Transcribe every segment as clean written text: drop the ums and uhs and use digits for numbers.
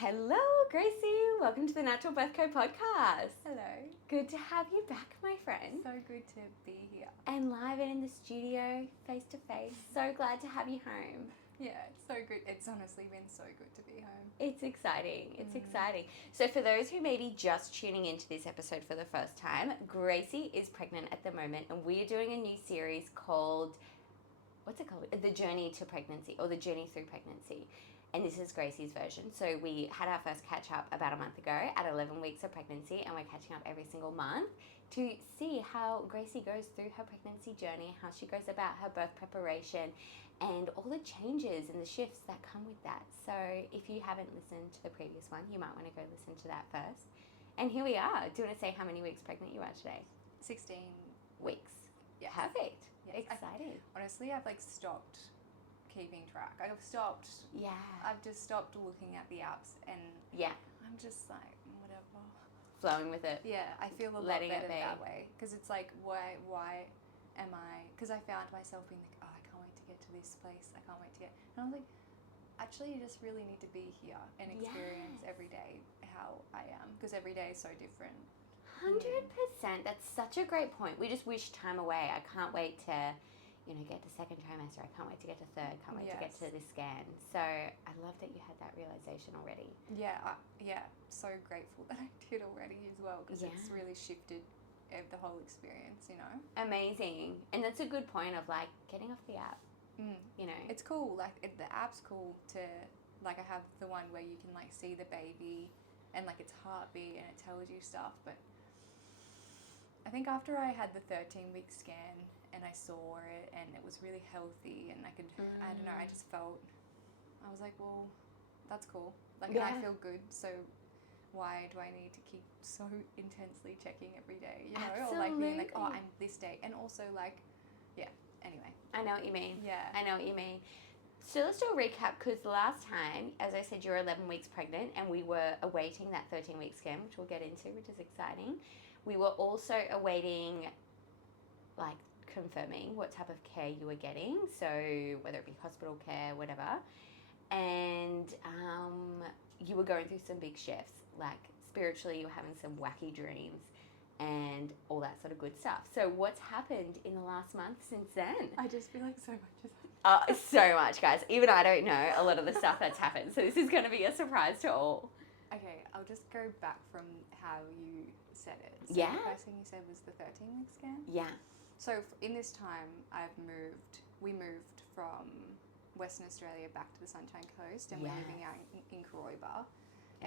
Hello, Gracie. Welcome to the Natural Birth Co podcast. Hello. Good to have you back, my friend. So good to be here. And live and in the studio, face to face. So glad to have you home. Yeah, it's so good. It's honestly been so good to be home. It's exciting. It's exciting. So for those who may be just tuning into this episode for the first time, Gracie is pregnant at the moment and we are doing a new series called, what's it called? The Journey to Pregnancy, or The Journey Through Pregnancy. And this is Gracie's version. So we had our first catch up about a month ago at 11 weeks of pregnancy, and we're catching up every single month to see how Gracie goes through her pregnancy journey, how she goes about her birth preparation, and all the changes and the shifts that come with that. So if you haven't listened to the previous one, you might want to go listen to that first. And here we are. Do you want to say how many weeks pregnant you are today? 16 weeks. Yes. Perfect. Yes. Exciting. Honestly, I've stopped keeping track. I've just stopped looking at the apps, and I'm just whatever. Flowing with it. Yeah, I feel a lot better that way, because it's why am I, because I found myself being I can't wait to get to this place, I can't wait to get, and I'm actually you just really need to be here and experience every day how I am, because every day is so different. 100%. That's such a great point. We just wish time away. I can't wait to get to second trimester. I can't wait to get to third. Can't wait to get to this scan. So I love that you had that realization already. Yeah, so grateful that I did already as well, because it's really shifted the whole experience, Amazing. And that's a good point of getting off the app. It's cool. The app's cool to, I have the one where you can see the baby and its heartbeat, and it tells you stuff. But I think after I had the 13-week scan, and I saw it, and it was really healthy, and I don't know, I just felt, I was well, that's cool. And I feel good, so why do I need to keep so intensely checking every day, Absolutely. Or being I'm this day, and also anyway. I know what you mean. Yeah. I know what you mean. So let's do a recap, because the last time, as I said, you were 11 weeks pregnant, and we were awaiting that 13-week scan, which we'll get into, which is exciting. We were also awaiting, confirming what type of care you were getting, so whether it be hospital care, whatever, and you were going through some big shifts, spiritually you were having some wacky dreams and all that sort of good stuff. So what's happened in the last month since then? I just feel so much is so much, guys. Even I don't know a lot of the stuff that's happened, so this is going to be a surprise to all. Okay, I'll just go back from how you said it. So the first thing you said was the 13-week scan? Yeah. So in this time, we moved from Western Australia back to the Sunshine Coast, and we're living out in Koroiba,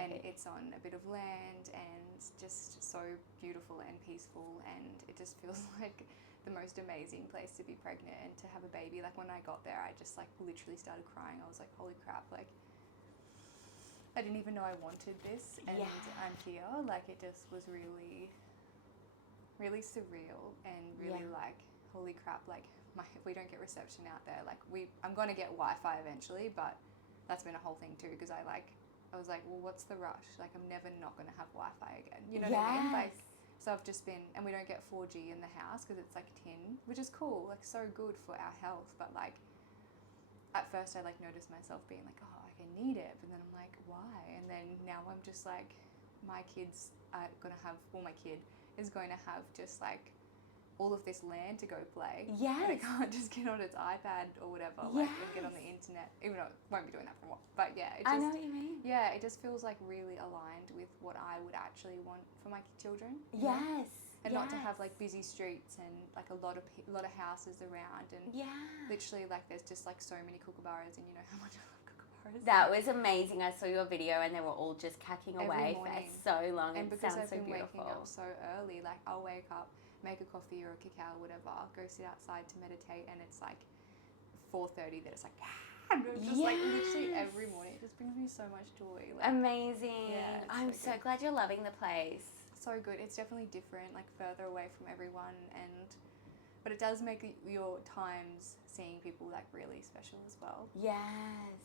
and it's on a bit of land, and just so beautiful and peaceful, and it just feels like the most amazing place to be pregnant and to have a baby. When I got there, I just literally started crying. I was holy crap, I didn't even know I wanted this, and I'm here. It just was really, really surreal, and really holy crap, if we don't get reception out there, I'm going to get Wi-Fi eventually, but that's been a whole thing too, because I was well, what's the rush? I'm never not going to have Wi-Fi again. You know what I mean? So I've just been, and we don't get 4G in the house because it's tin, which is cool, so good for our health, but at first I noticed myself being oh, I need it, but then I'm why? And then now I'm just my kids are going to have, well, my kid is going to have just all of this land to go play. Yes. And it can't just get on its iPad or whatever, and get on the internet, even though it won't be doing that for a while. But I know what you mean. Yeah, it just feels really aligned with what I would actually want for my children. Yes. And not to have busy streets and a lot of houses around, and literally there's just so many kookaburras, and you know how much I love kookaburras. That was amazing. I saw your video, and they were all just cacking away for so long. And because I've been beautiful. waking up so early, I'll wake up, make a coffee or a cacao, whatever, go sit outside to meditate, and it's 4:30 that it's and I'm just literally every morning, it just brings me so much joy. Amazing. Yeah, I'm so glad you're loving the place. So good. It's definitely different, further away from everyone, but it does make your times seeing people really special as well. Yes.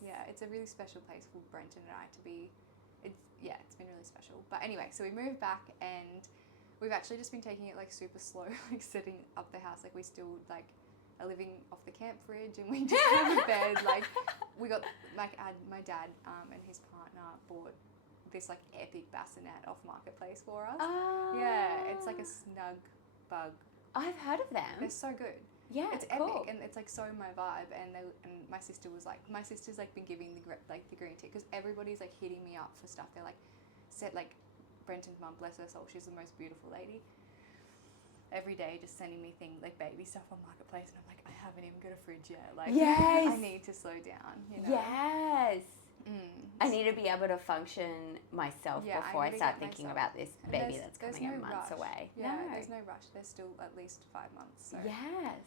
Yeah, it's a really special place for Brenton and I to be. It's been really special. But anyway, so we moved back, and we've actually just been taking it super slow, setting up the house. We still are living off the camp fridge, and we just have a bed. We got my dad and his partner bought this like epic bassinet off Marketplace for us. Oh. Yeah, it's like a snug bug. I've heard of them. They're so good. Yeah, It's cool. epic, and it's like so my vibe. And my sister was like, my sister's like been giving the green tea, because everybody's like hitting me up for stuff. They're like, said like, Brenton's mum, bless her soul, she's the most beautiful lady. Every day, just sending me things like baby stuff on Marketplace, and I'm like, I haven't even got a fridge yet. Like, yes, I need to slow down. You know? Yes. I need to be able to function myself before I start thinking about this baby that's coming in months away. Yeah, there's no rush. There's still at least 5 months. So. Yes.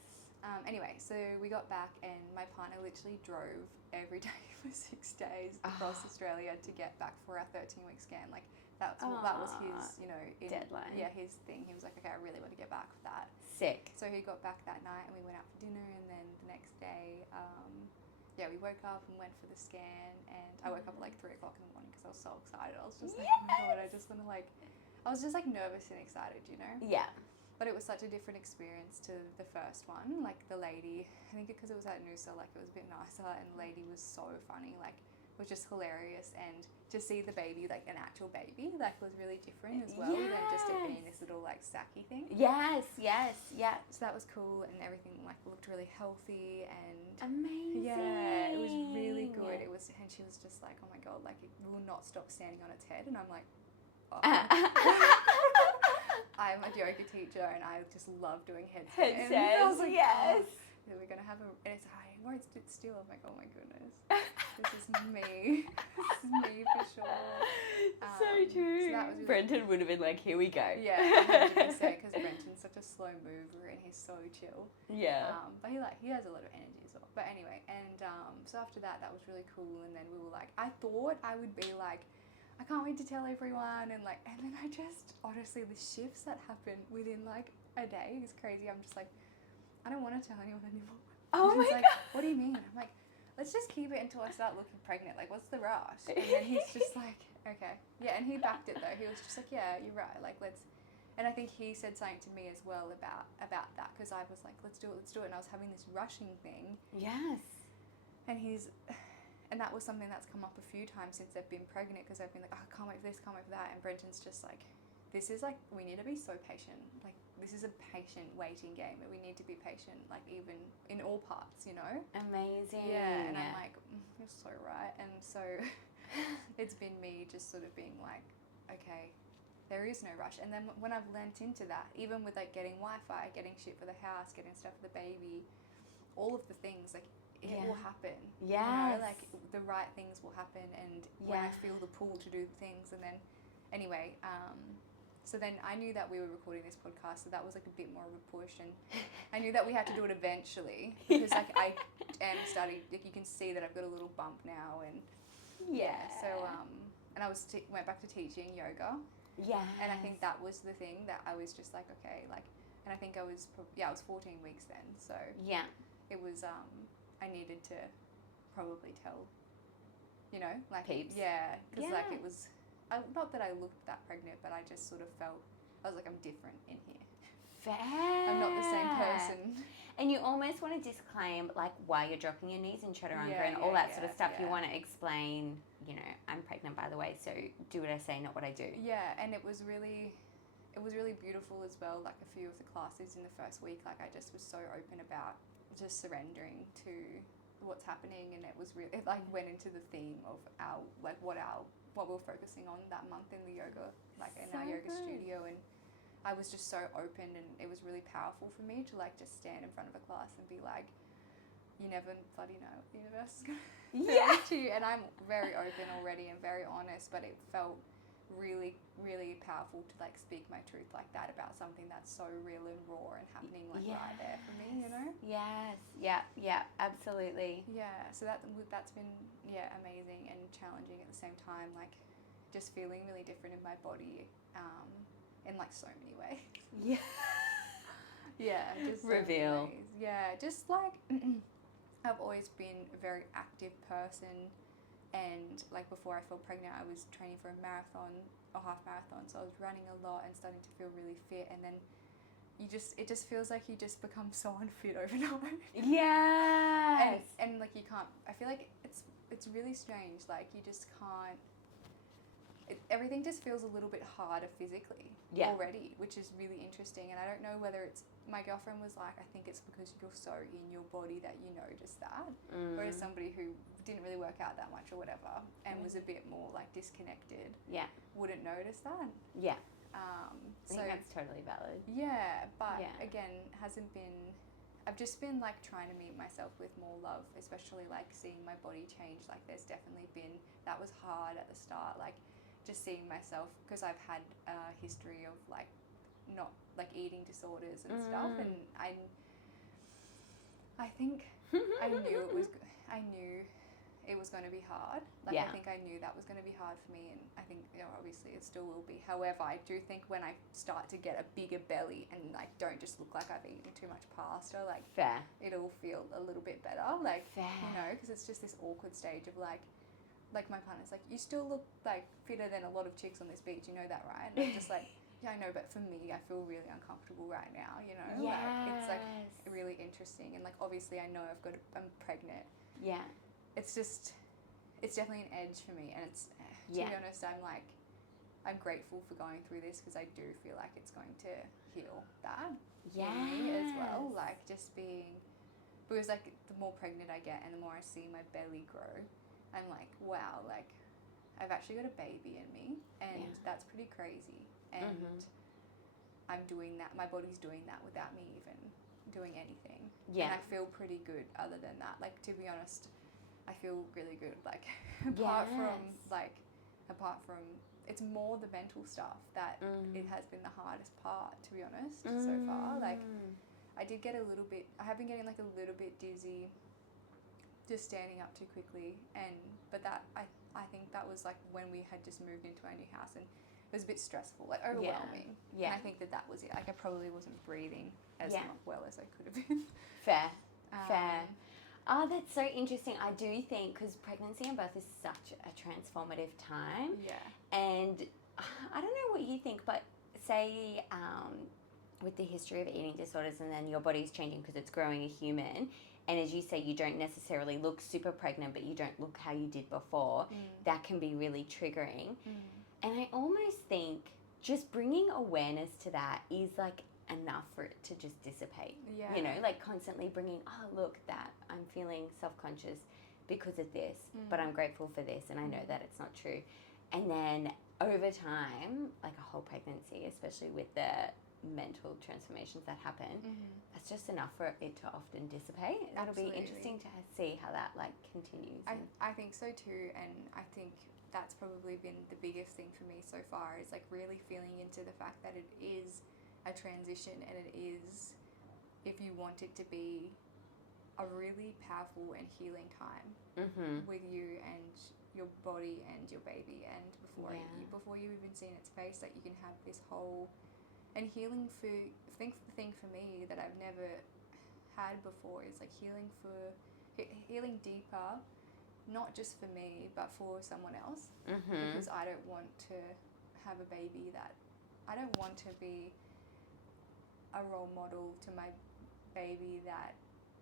Anyway, so we got back, and my partner literally drove every day for 6 days across Australia to get back for our 13-week scan. Like, that was his, you know, deadline. Yeah, his thing. He was like, okay, I really want to get back for that. Sick. So he got back that night, and we went out for dinner, and then the next day, we woke up and went for the scan, and I woke up at like 3 o'clock in the morning because I was so excited. I was just like, oh my God, I just want to like, I was just like nervous and excited, you know? Yeah. But it was such a different experience to the first one. Like the lady, I think because it was at Noosa, like it was a bit nicer, and the lady was so funny, like it was just hilarious. And to see the baby, like an actual baby, like was really different as well than just it being this little like sacky thing. Yes, yes, yeah. So that was cool, and everything like looked really healthy and amazing. Yeah, it was really good. It was, and she was just like, oh my God, like it will not stop standing on its head. And I'm like, oh. I'm a yoga teacher, and I just love doing headstands. I was like, yes. Oh, we're gonna have a, and it's I won't sit still. I'm like, oh my goodness, this is me. This is me for sure. So true. So that was really Brenton would have been like, here we go. Yeah, 100%, because Brenton's such a slow mover, and he's so chill. Yeah. But he has a lot of energy as well. But anyway, and so after that was really cool, and then we were like, I thought I would be like, I can't wait to tell everyone, and then I just, honestly, the shifts that happen within like a day is crazy. I'm just like, I don't want to tell anyone anymore. Oh my God. What do you mean? I'm like, let's just keep it until I start looking pregnant. Like, what's the rush? And then he's just like, okay. Yeah, and he backed it though. He was just like, yeah, you're right. Like, let's, and I think he said something to me as well about that, because I was like, let's do it. And I was having this rushing thing. Yes. And that was something that's come up a few times since I've been pregnant, because I've been like, oh, I can't wait for this, can't wait for that. And Brenton's just like, this is like, we need to be so patient. Like, this is a patient waiting game, and we need to be patient, like even in all parts, you know? Amazing. Yeah, and I'm like, you're so right. And so it's been me just sort of being like, okay, there is no rush. And then when I've lent into that, even with like getting Wi-Fi, getting shit for the house, getting stuff for the baby, all of the things, like, it will happen. Yes. You know, like the right things will happen, and when I feel the pull to do things. And then anyway, so then I knew that we were recording this podcast, so that was like a bit more of a push, and I knew that we had to do it eventually, because like I am starting, like you can see that I've got a little bump now, and so and I went back to teaching yoga. Yeah. And I think that was the thing that I was just like, okay, like, and I think I was 14 weeks then, so it was I needed to probably tell, you know, like, peeps. Yeah, because like it was, not that I looked that pregnant, but I just sort of felt, I was like, I'm different in here. Fair. I'm not the same person. And you almost want to disclaim, like, why you're dropping your knees in chaturanga and all that sort of stuff. You want to explain, you know, I'm pregnant, by the way, so do what I say, not what I do. Yeah, and it was really beautiful as well. Like, a few of the classes in the first week, like, I just was so open about just surrendering to what's happening, and it was really, it like went into the theme of our, like, what we're focusing on that month in the yoga, like in our yoga studio. And I was just so open, and it was really powerful for me to like just stand in front of a class and be like, you never bloody know what the universe is gonna do to you. And I'm very open already and very honest, but it felt really, really powerful to like speak my truth like that about something that's so real and raw and happening like right there for me, you know? Yes. Yeah, absolutely. Yeah, so that's been amazing and challenging at the same time, like just feeling really different in my body in like so many ways. Yeah. Yeah, just reveal. So yeah, just like I've always been a very active person. And like before I fell pregnant, I was training for a marathon or half marathon, so I was running a lot and starting to feel really fit. And then it just feels like you just become so unfit overnight. Yeah. And like you can't. I feel like it's really strange. Like you just can't. everything just feels a little bit harder physically already, which is really interesting. And I don't know whether it's, my girlfriend was like, I think it's because you're so in your body that you notice that. Whereas somebody who didn't really work out that much or whatever and was a bit more like disconnected wouldn't notice that. Yeah. I think that's totally valid. Yeah, but again, hasn't been, I've just been like trying to meet myself with more love, especially like seeing my body change. Like there's definitely been, that was hard at the start, like just seeing myself, because I've had a history of like not like eating disorders and stuff, and I think I knew it was going to be hard. Like I think I knew that was going to be hard for me, and I think, you know, obviously it still will be. However, I do think when I start to get a bigger belly and like don't just look like I've eaten too much pasta, like it'll feel a little bit better. Like you know, because it's just this awkward stage of like my partner's like, you still look like fitter than a lot of chicks on this beach. You know that, right? And I'm just like, yeah, I know, but for me, I feel really uncomfortable right now. You know, like it's like really interesting, and like obviously I know I'm pregnant. Yeah. It's just, it's definitely an edge for me, and it's, to be honest, I'm grateful for going through this, because I do feel like it's going to heal that in me as well, like just being, because like the more pregnant I get and the more I see my belly grow, I'm like, wow, like I've actually got a baby in me, and that's pretty crazy, and I'm doing that, my body's doing that without me even doing anything, and I feel pretty good other than that. Like, to be honest, I feel really good, like apart from it's more the mental stuff that it has been the hardest part, to be honest, so far. Like I have been getting like a little bit dizzy just standing up too quickly, but that I think that was like when we had just moved into our new house, and it was a bit stressful, like overwhelming. And I think that was it. Like I probably wasn't breathing as well as I could have been. Fair. Oh, that's so interesting. I do think, because pregnancy and birth is such a transformative time. Yeah. And I don't know what you think, but say with the history of eating disorders, and then your body's changing because it's growing a human, and as you say, you don't necessarily look super pregnant, but you don't look how you did before, that can be really triggering. And I almost think just bringing awareness to that is like enough for it to just dissipate. You know, like constantly bringing, oh look, that I'm feeling self-conscious because of this, but I'm grateful for this, and I know that it's not true. And then over time, like a whole pregnancy, especially with the mental transformations that happen, that's just enough for it to often dissipate. It'll be interesting to see how that like continues. I think so too, and I think that's probably been the biggest thing for me so far, is like really feeling into the fact that it is a transition, and it is, if you want it to be, a really powerful and healing time with you and your body and your baby, and before you even seen its face, that you can have this whole and healing for. I think the thing for me that I've never had before is like healing deeper, not just for me but for someone else, because I don't want to have a baby that, I don't want to be a role model to my baby that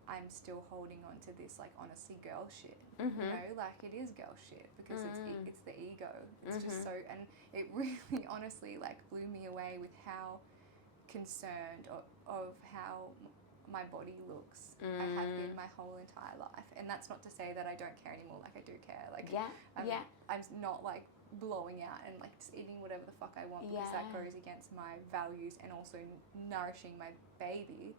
I'm still holding on to this like honestly girl shit, you know, like it is girl shit, because it's the ego, it's just so, and it really honestly like blew me away with how concerned of how my body looks I have been my whole entire life. And that's not to say that I don't care anymore, like I do care, like I'm not like blowing out and like just eating whatever the fuck I want, because that goes against my values and also nourishing my baby.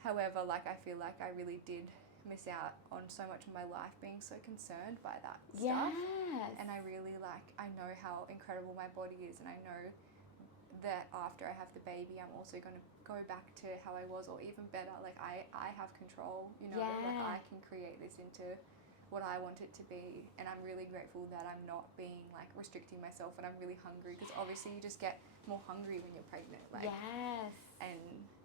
However, like I feel like I really did miss out on so much of my life being so concerned by that stuff. And I really I know how incredible my body is, and I know that after I have the baby, I'm also going to go back to how I was, or even better. Like I have control, you know, like I can create this into what I want it to be, and I'm really grateful that I'm not being like restricting myself, and I'm really hungry, because obviously you just get more hungry when you're pregnant, like and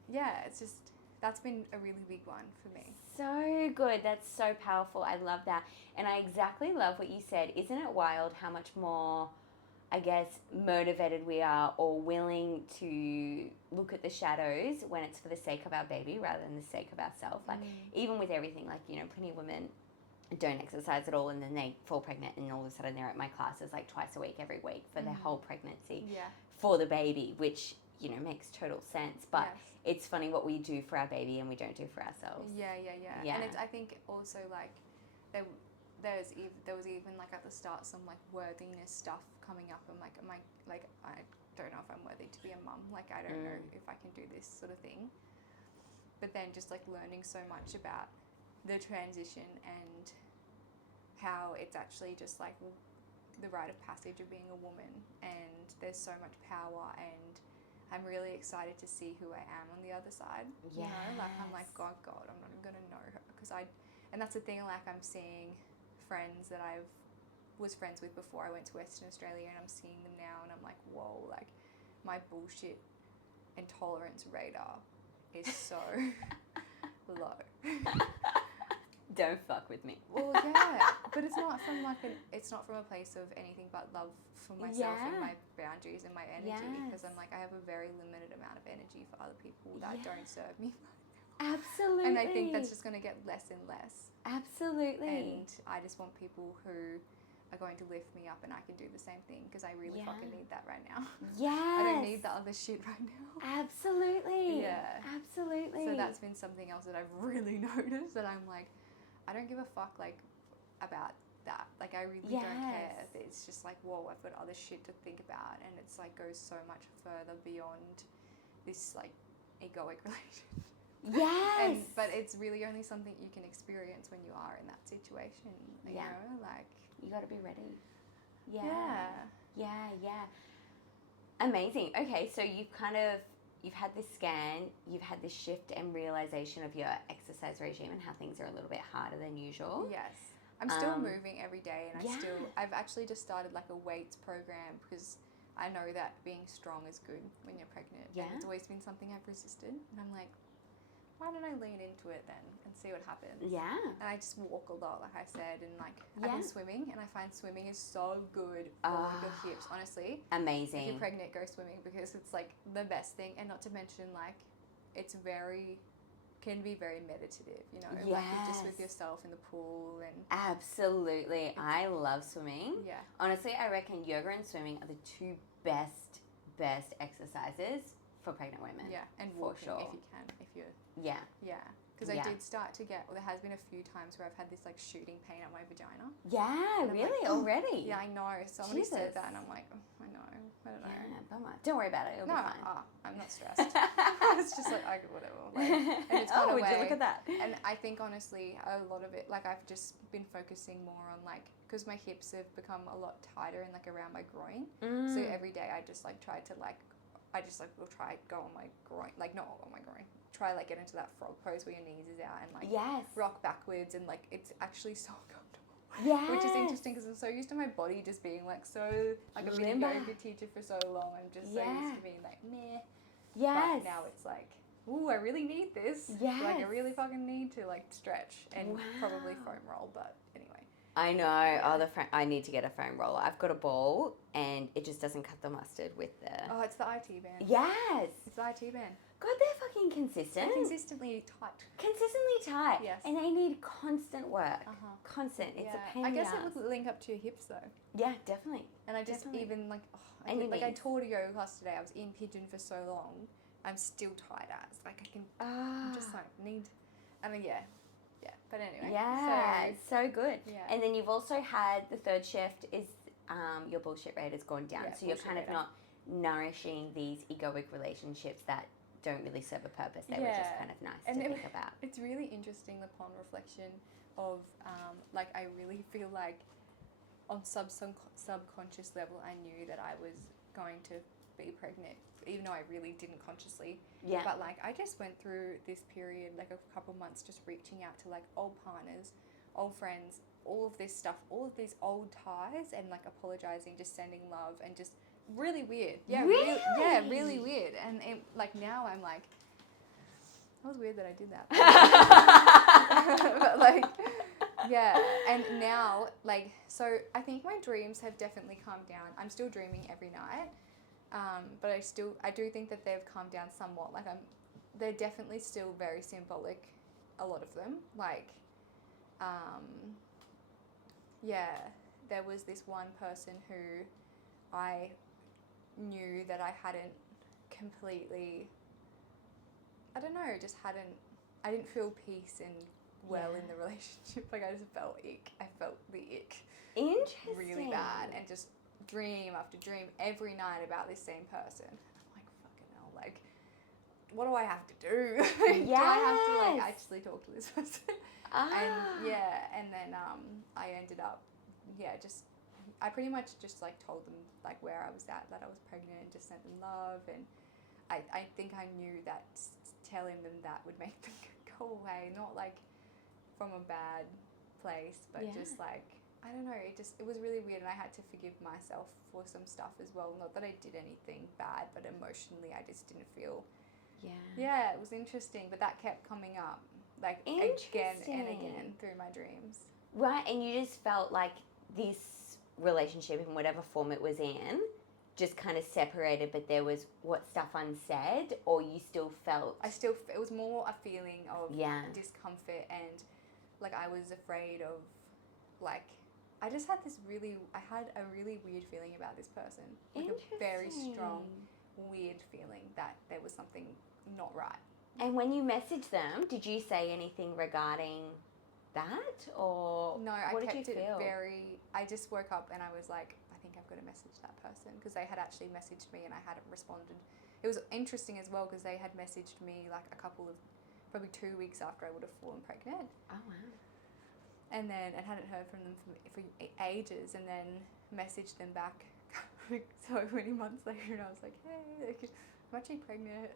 it's just, that's been a really big one for me. So good. That's so powerful. I love that. And I exactly love what you said. Isn't it wild how much more, I guess, motivated we are, or willing to look at the shadows when it's for the sake of our baby rather than the sake of ourselves? Like even with everything, like, you know, plenty of women don't exercise at all, and then they fall pregnant, and all of a sudden they're at my classes like twice a week, every week for their whole pregnancy for the baby, which, you know, makes total sense. But it's funny what we do for our baby and we don't do for ourselves. Yeah. And it's, I think also like there was even like at the start some like worthiness stuff coming up. I'm like, I don't know if I'm worthy to be a mum. Like, I don't know if I can do this sort of thing. But then just like learning so much about the transition and how it's actually just like the rite of passage of being a woman, and there's so much power, and I'm really excited to see who I am on the other side. You know, like I'm like, God, I'm not even gonna know her, and that's the thing. Like I'm seeing friends that I was friends with before I went to Western Australia, and I'm seeing them now, and I'm like, whoa, like my bullshit intolerance radar is so low. Don't fuck with me. Well, yeah, but it's not from like it's not from a place of anything but love for myself and my boundaries and my energy, because I'm like, I have a very limited amount of energy for other people that don't serve me. Absolutely. And I think that's just going to get less and less. Absolutely. And I just want people who are going to lift me up, and I can do the same thing, because I really fucking need that right now. Yes. I don't need the other shit right now. Absolutely. Yeah. Absolutely. So that's been something else that I've really noticed, that I'm like, I don't give a fuck like about that. Like I really don't care. It's just like, whoa, I've got other shit to think about, and it's like goes so much further beyond this like egoic relationship. Yes. But it's really only something you can experience when you are in that situation. You know, like you got to be ready. Yeah. Amazing. Okay, so you've had this scan, you've had this shift and realization of your exercise regime and how things are a little bit harder than usual. Yes. I'm still moving every day, and I've actually just started like a weights program, because I know that being strong is good when you're pregnant. Yeah. And it's always been something I've resisted. And I'm like, why don't I lean into it then and see what happens? Yeah. And I just walk a lot, like I said, and like I've been swimming, and I find swimming is so good for your hips, honestly. Amazing. If you're pregnant, go swimming, because it's like the best thing, and not to mention like it's can be very meditative, you know, like just with yourself in the pool. And absolutely. I love swimming. Yeah. Honestly, I reckon yoga and swimming are the two best exercises for pregnant women. Yeah, and walking if you can, if you're... Yeah. Yeah, because I did start to get... Well, there has been a few times where I've had this, like, shooting pain at my vagina. Yeah, really? Like, already? Yeah, I know. Somebody said that, and I'm like, I know. I don't know. Yeah, bummer. Don't worry about it. It'll be fine. I'm not stressed. It's just like, whatever. Like, and it's gone away. Would you look at that? And I think, honestly, a lot of it, like, I've just been focusing more on, like... Because my hips have become a lot tighter and, like, around my groin. So every day I just, like, try to, like... will try go on my groin, like not on my groin. Try like get into that frog pose where your knees is out and like rock backwards, and like it's actually so comfortable. Yeah. Which is interesting, because I'm so used to my body just being like so, like I've been a yoga teacher for so long. I'm just so used to being like meh. Yes. But now it's like, ooh, I really need this. Yes. Like I really fucking need to like stretch and probably foam roll. But anyway. I know. Yeah. I need to get a foam roller. I've got a ball, and it just doesn't cut the mustard with the... Oh, it's the IT band. Yes. It's the IT band. God, they're fucking consistent. They're consistently tight. Consistently tight. Yes. And they need constant work. Constant. It's a pain in the ass. I guess it would link up to your hips, though. Yeah, definitely. And I just even, like... I taught a yoga class today. I was in pigeon for so long. I'm still tight as. Like, I can... I'm just, like, need... I mean, yeah. But anyway. Yeah, it's so good. Yeah. And then you've also had the third shift is your bullshit rate has gone down. So you're kind of not nourishing these egoic relationships that don't really serve a purpose. They were just kind of nice to think about. It's really interesting upon reflection of, like, I really feel like on subconscious level, I knew that I was going to be pregnant, even though I really didn't consciously. Yeah. But like I just went through this period, like a couple months, just reaching out to like old partners, old friends, all of this stuff, all of these old ties, and like apologizing, just sending love, and just really weird. Yeah, really? Really weird. And it, like now I'm like, that was weird that I did that. But like, yeah. And now, like, so I think my dreams have definitely calmed down. I'm still dreaming every night. But I do think that they've calmed down somewhat. Like they're definitely still very symbolic, a lot of them. Like, yeah, there was this one person who I knew that I hadn't completely, I don't know, just hadn't, I didn't feel peace and well in the relationship. Like I just felt ick. I felt the ick. Interesting. Really bad, and just dream after dream every night about this same person. I'm like, fucking hell, like, what do I have to do? Do I have to like actually talk to this person? And and then I ended up, I pretty much just like told them like where I was at, that I was pregnant, and just sent them love, and I think I knew that telling them that would make them go away, not like from a bad place, but just like, I don't know, it was really weird, and I had to forgive myself for some stuff as well. Not that I did anything bad, but emotionally I just didn't feel. Yeah, it was interesting, but that kept coming up like again and again through my dreams. Right, and you just felt like this relationship, in whatever form it was in, just kind of separated, but there was stuff unsaid, or you still felt? It was more a feeling of discomfort, and like I was afraid of, like, I had a really weird feeling about this person. Like a very strong, weird feeling that there was something not right. And when you messaged them, did you say anything regarding that, or no? What I kept did you feel? I just woke up and I was like, I think I've got to message that person, because they had actually messaged me and I hadn't responded. It was interesting as well because they had messaged me like probably 2 weeks after I would have fallen pregnant. Oh wow. And then I hadn't heard from them for ages, and then messaged them back so many months later, and I was like, hey, like, I'm actually pregnant,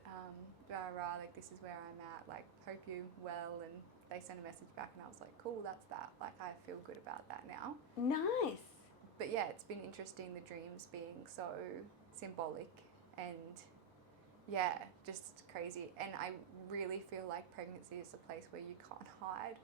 like this is where I'm at, like hope you well, and they sent a message back and I was like, cool, that's that, like I feel good about that now. Nice. But yeah, it's been interesting, the dreams being so symbolic and just crazy, and I really feel like pregnancy is a place where you can't hide.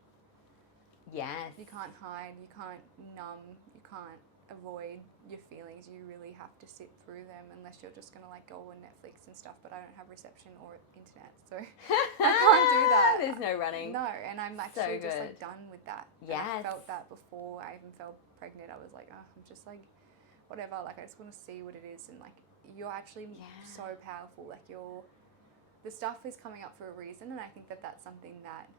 Yes. You can't hide, you can't numb, you can't avoid your feelings. You really have to sit through them, unless you're just going to like go on Netflix and stuff, but I don't have reception or internet, so I can't do that. There's no running. No, and I'm actually just like done with that. Yes. I felt that before I even felt pregnant. I was like, oh, I'm just like, whatever, like I just want to see what it is, and like you're actually so powerful, like the stuff is coming up for a reason, and I think that that's something that,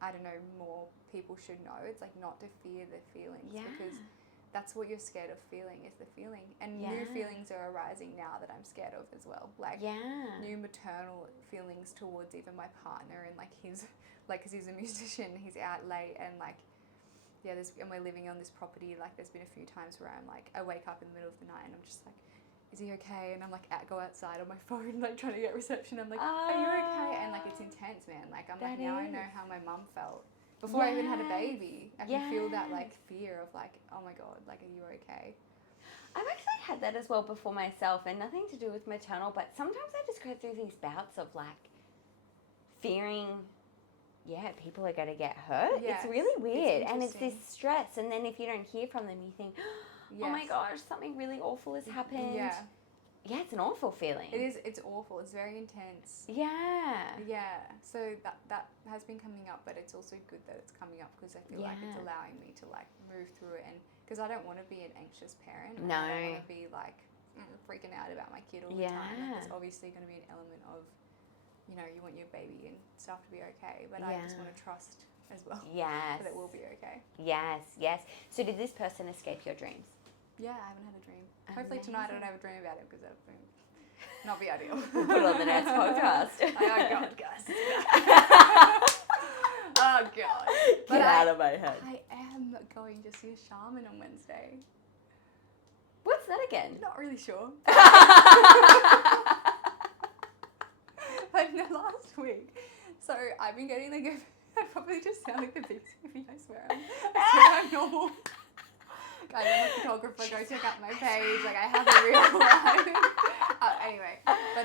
I don't know, more people should know. It's like not to fear the feelings, because that's what you're scared of feeling, is the feeling. And new feelings are arising now that I'm scared of as well. Like new maternal feelings towards even my partner, and like his, like, because he's a musician, he's out late, and like, and we're living on this property, like there's been a few times where I'm like, I wake up in the middle of the night and I'm just like, is he okay? And I'm like, go outside on my phone, like trying to get reception. I'm like, are you okay? And like, it's intense, man. Like, I'm like, now I know how my mum felt before I even had a baby. I can feel that like fear of like, oh my God, like, are you okay? I've actually had that as well before myself, and nothing to do with maternal, but sometimes I just go through these bouts of like fearing, people are going to get hurt. Yes, it's really weird, and it's this interesting. stress, and then if you don't hear from them, you think, oh my gosh, something really awful has happened. Yeah, it's an awful feeling. It is, it's awful. It's very intense. Yeah. Yeah. So that has been coming up, but it's also good that it's coming up, because I feel like it's allowing me to like move through it, and because I don't want to be an anxious parent. No. I don't want to be like freaking out about my kid all the time. Like, there's obviously going to be an element of, you know, you want your baby and stuff to be okay, but I just want to trust as well. Yes. That it will be okay. Yes. So did this person escape your dreams? Yeah, I haven't had a dream. Hopefully tonight I don't have a dream about it, because that would not be ideal. Put on the next podcast. Oh God, guys. Oh God. Get out of my head. I am going to see a shaman on Wednesday. What's that again? Not really sure. Like the last week. So I've been getting like I probably just sound like the big baby, I swear I'm normal. Guys, I'm a photographer, go check out my page, like I have a real life. Anyway, but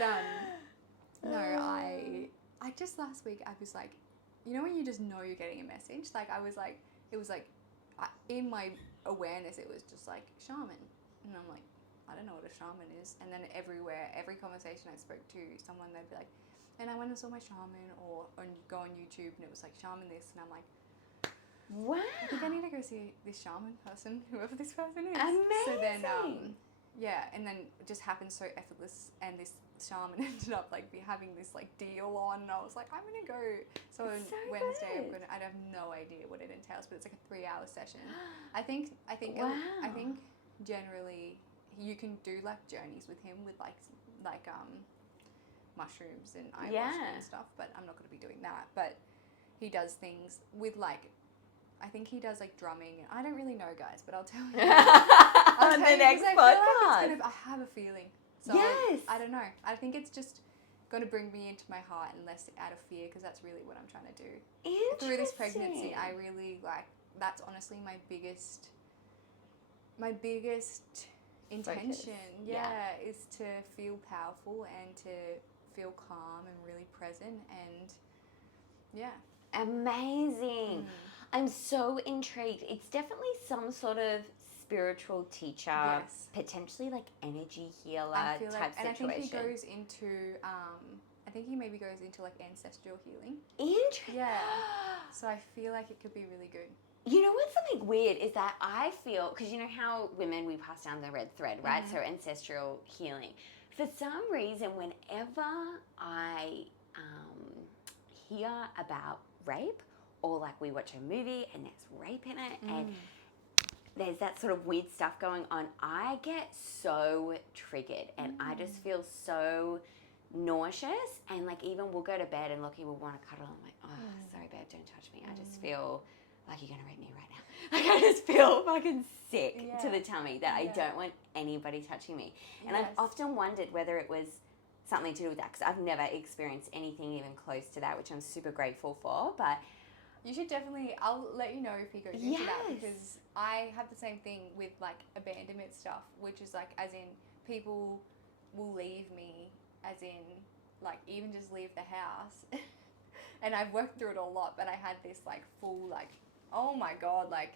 no, I just last week I was like, you know when you just know you're getting a message? Like I was like, it was like, in my awareness it was just like shaman, and I'm like, I don't know what a shaman is. And then everywhere, every conversation I spoke to someone, they'd be like, and I went and saw my shaman, or go on YouTube and it was like shaman this, and I'm like, Wow. I think I need to go see this shaman person, whoever this person is. Amazing. So then, and then it just happened so effortless, and this shaman ended up like having this like deal on, and I was like, I'm gonna go. So on Wednesday, good. I have no idea what it entails, but it's like a 3-hour session. I think Wow. generally you can do like journeys with him with like mushrooms and ayahuasca and stuff, but I'm not going to be doing that. But he does things with like, I think he does like drumming. I don't really know, guys, but I'll tell you. On the next podcast. I have a feeling. So yes. I don't know. I think it's just going to bring me into my heart and less out of fear, because that's really what I'm trying to do. Interesting. Through this pregnancy, I really like, that's honestly my biggest intention. Is to feel powerful and to feel calm and really present, and amazing. I'm so intrigued. It's definitely some sort of spiritual teacher, potentially like energy healer type situation. And I think he goes into, I think he maybe goes into like ancestral healing. Interesting. Yeah. So I feel like it could be really good. You know what's something weird is that I feel, because you know how women, we pass down the red thread, right? So ancestral healing. For some reason, whenever I hear about rape, or like we watch a movie and there's rape in it and there's that sort of weird stuff going on, I get so triggered and I just feel so nauseous, and like even we'll go to bed and Lockie will want to cuddle. I'm like, oh, sorry babe, don't touch me. I just feel like you're going to rape me right now. Like I just feel fucking sick to the tummy that I don't want anybody touching me. And I've often wondered whether it was something to do with that, because I've never experienced anything even close to that, which I'm super grateful for. But you should definitely, I'll let you know if he goes into that, because I have the same thing with like abandonment stuff, which is like, as in people will leave me, as in like even just leave the house. And I've worked through it a lot, but I had this like full like, oh my God, like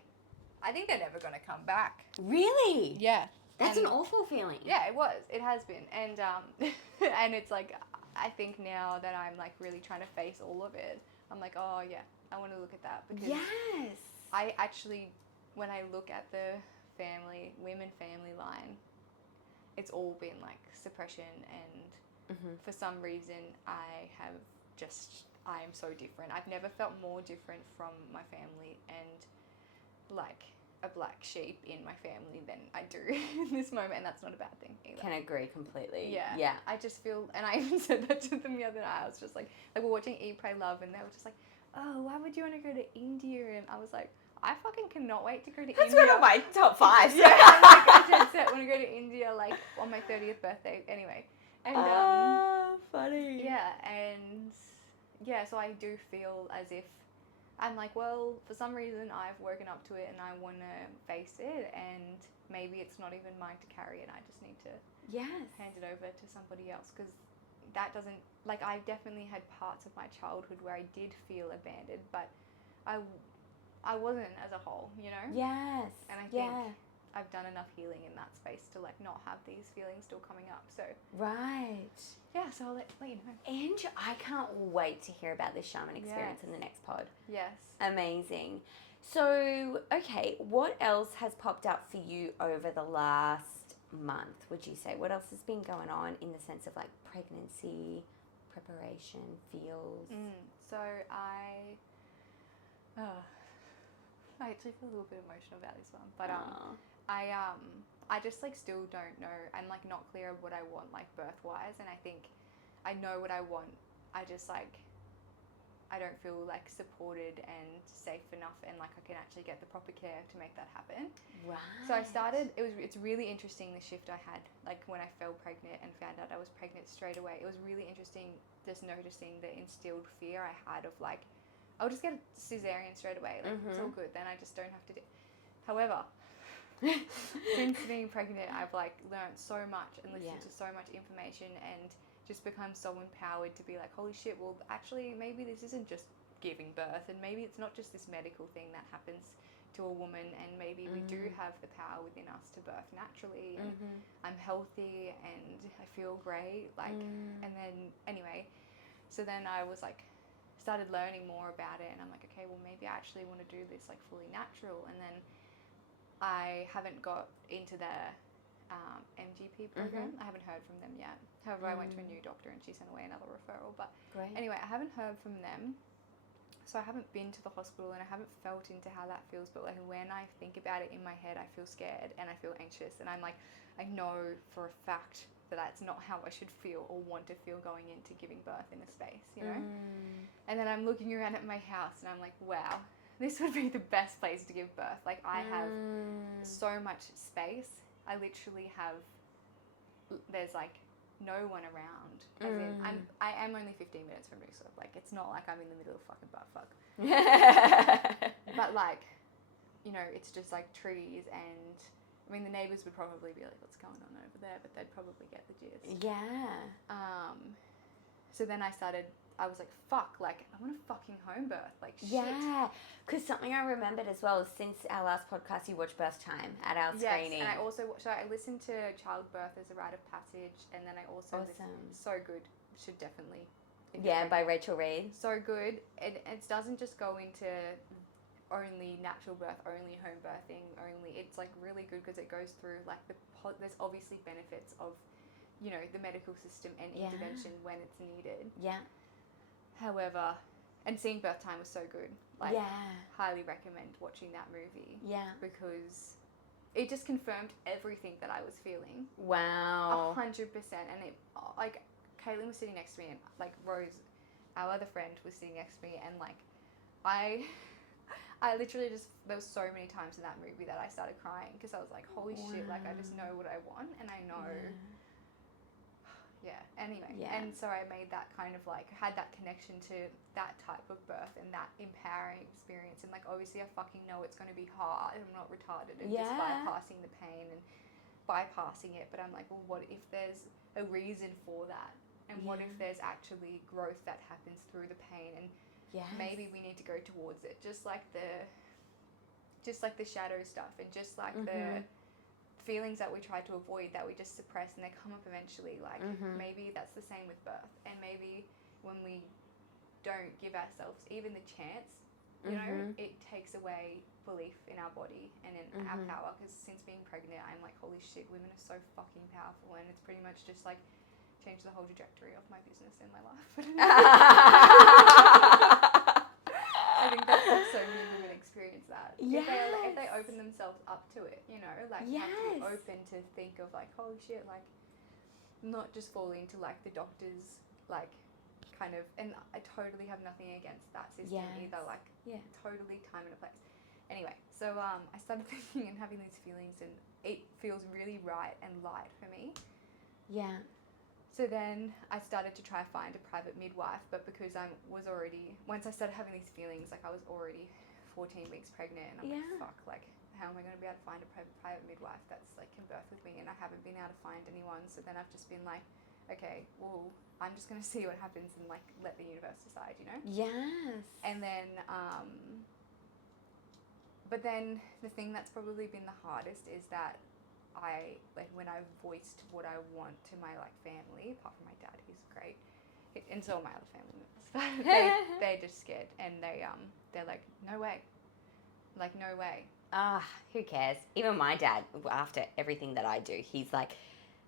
I think they're never going to come back. Really? Yeah. That's an awful feeling. Yeah, it was. It has been. And and it's like, I think now that I'm like really trying to face all of it, I'm like, oh yeah, I want to look at that, because I actually, when I look at the women family line, it's all been like suppression, and for some reason I am so different. I've never felt more different from my family and like a black sheep in my family than I do in this moment, and that's not a bad thing either. Can agree completely. Yeah. I just feel, and I even said that to them the other night. I was just like we're watching Eat, Pray, Love, and they were just like, oh, why would you want to go to India? And I was like, I fucking cannot wait to go to India. That's one of my top 5. Yeah, I'm like, I just said, I want to go to India like on my 30th birthday. Anyway, and funny. Yeah, and so I do feel as if I'm like, well, for some reason I've woken up to it and I want to face it, and maybe it's not even mine to carry, and I just need to hand it over to somebody else, because that doesn't, like, I definitely had parts of my childhood where I did feel abandoned, but I wasn't as a whole, you know? Yes. And I think I've done enough healing in that space to like not have these feelings still coming up. So yeah, so I'll let you know. And I can't wait to hear about this shaman experience in the next pod. Yes. Amazing. So, okay, what else has popped up for you over the last month, would you say? What else has been going on in the sense of like pregnancy, preparation, feels? So I actually feel a little bit emotional about this one, but I just like still don't know. I'm like not clear of what I want like birth wise, and I think I know what I want. I just like I don't feel like supported and safe enough, and like I can actually get the proper care to make that happen. Right. So I started. It's really interesting the shift I had, like when I fell pregnant and found out I was pregnant straight away. It was really interesting just noticing the instilled fear I had of like, I'll just get a cesarean straight away. Like it's all good. Then I just don't have to do. However, since being pregnant, I've like learned so much and listened to so much information, and just become so empowered to be like, holy shit, well actually maybe this isn't just giving birth, and maybe it's not just this medical thing that happens to a woman, and maybe we do have the power within us to birth naturally, and I'm healthy and I feel great, like and then anyway, so then I was like started learning more about it, and I'm like, okay, well, maybe I actually want to do this like fully natural. And then I haven't got into the MGP program. I haven't heard from them yet. However, I went to a new doctor and she sent away another referral. But Great. anyway, I haven't heard from them. So I haven't been to the hospital and I haven't felt into how that feels. But like when I think about it in my head, I feel scared and I feel anxious. And I'm like, I know for a fact that that's not how I should feel or want to feel going into giving birth in a space, you know? And then I'm looking around at my house and I'm like, wow, this would be the best place to give birth. Like I have so much space. I literally have, there's like no one around. As in, I am only 15 minutes from Noosa. Like it's not like I'm in the middle of fucking butt fuck. But like, you know, it's just like trees and, I mean, the neighbours would probably be like, what's going on over there? But they'd probably get the gist. Yeah. So then I was like, fuck, like, I want to fucking home birth, like, shit. Yeah, because something I remembered as well is since our last podcast, you watched Birth Time at our screening. Yes, and I also, I listened to Childbirth as a Rite of Passage, and then I also listened, so good, should definitely. Yeah, by Rachel Reid. So good. It doesn't just go into only natural birth, only home birthing, only, it's like really good because it goes through like there's obviously benefits of, you know, the medical system and intervention when it's needed. Yeah. However, and seeing Birth Time was so good. Like, highly recommend watching that movie. Yeah. Because it just confirmed everything that I was feeling. Wow. 100%. And it, like, Caitlin was sitting next to me and, like, Rose, our other friend, was sitting next to me and, like, I literally just, there was so many times in that movie that I started crying because I was like, holy shit, like, I just know what I want and I know... Yeah, anyway. Yeah. And so I made that kind of like, had that connection to that type of birth and that empowering experience. And like, obviously I fucking know it's going to be hard. I'm not retarded and just bypassing the pain and bypassing it. But I'm like, well, what if there's a reason for that? And what if there's actually growth that happens through the pain? And maybe we need to go towards it. Just like the shadow stuff and just like the feelings that we try to avoid that we just suppress and they come up eventually, like maybe that's the same with birth. And maybe when we don't give ourselves even the chance, you know, it takes away belief in our body and in our power, because since being pregnant I'm like, holy shit, women are so fucking powerful, and it's pretty much just like changed the whole trajectory of my business and my life. I think that's what so many women experience that. Yes. If they open themselves up to it, you know, like you have to be open to think of like, holy shit, like not just falling to like the doctors, like kind of, and I totally have nothing against that system either, like totally time and a place. Anyway, so I started thinking and having these feelings and it feels really right and light for me. Yeah. So then I started to try find a private midwife, but because I was already, once I started having these feelings, like I was already 14 weeks pregnant, and I'm like, fuck, like how am I going to be able to find a private midwife that's like can birth with me? And I haven't been able to find anyone. So then I've just been like, okay, well, I'm just going to see what happens and like let the universe decide, you know? Yes. And then, but then the thing that's probably been the hardest is that when I voiced what I want to my like family, apart from my dad, he's great, and so are my other family members, they're just scared, and they're like, no way, like no way. Who cares? Even my dad, after everything that I do, he's like,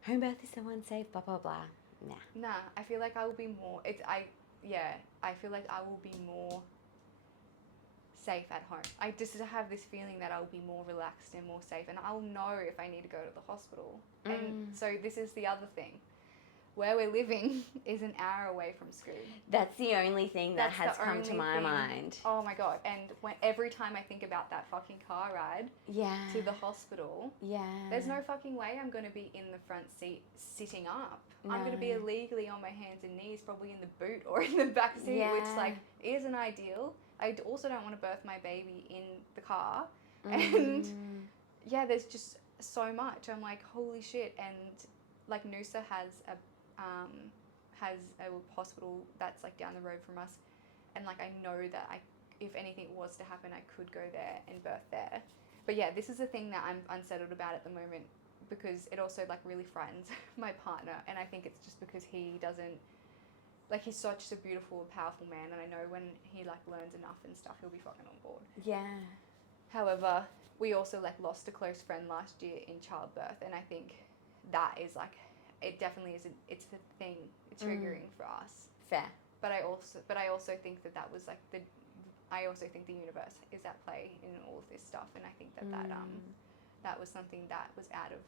home birth is so unsafe, blah blah blah. Nah, I feel like I will be more. I feel like I will be more safe at home. I just have this feeling that I'll be more relaxed and more safe, and I'll know if I need to go to the hospital. And so this is the other thing. Where we're living is an hour away from school. That's the only thing that has come to my mind. Oh my God. And every time I think about that fucking car ride to the hospital, there's no fucking way I'm going to be in the front seat sitting up. No. I'm going to be illegally on my hands and knees, probably in the boot or in the back seat, which like isn't ideal. I also don't want to birth my baby in the car. And there's just so much. I'm like, holy shit. And like Noosa has a hospital that's like down the road from us, and like I know that if anything was to happen, I could go there and birth there. But yeah, this is the thing that I'm unsettled about at the moment, because it also like really frightens my partner, and I think it's just because he doesn't like, he's such a beautiful and powerful man, and I know when he, like, learns enough and stuff, he'll be fucking on board. Yeah. However, we also, like, lost a close friend last year in childbirth, and I think that is, like, it definitely is, it's the thing, it's triggering for us. Fair. But I also think that was, like, I also think the universe is at play in all of this stuff, and I think that was something that was out of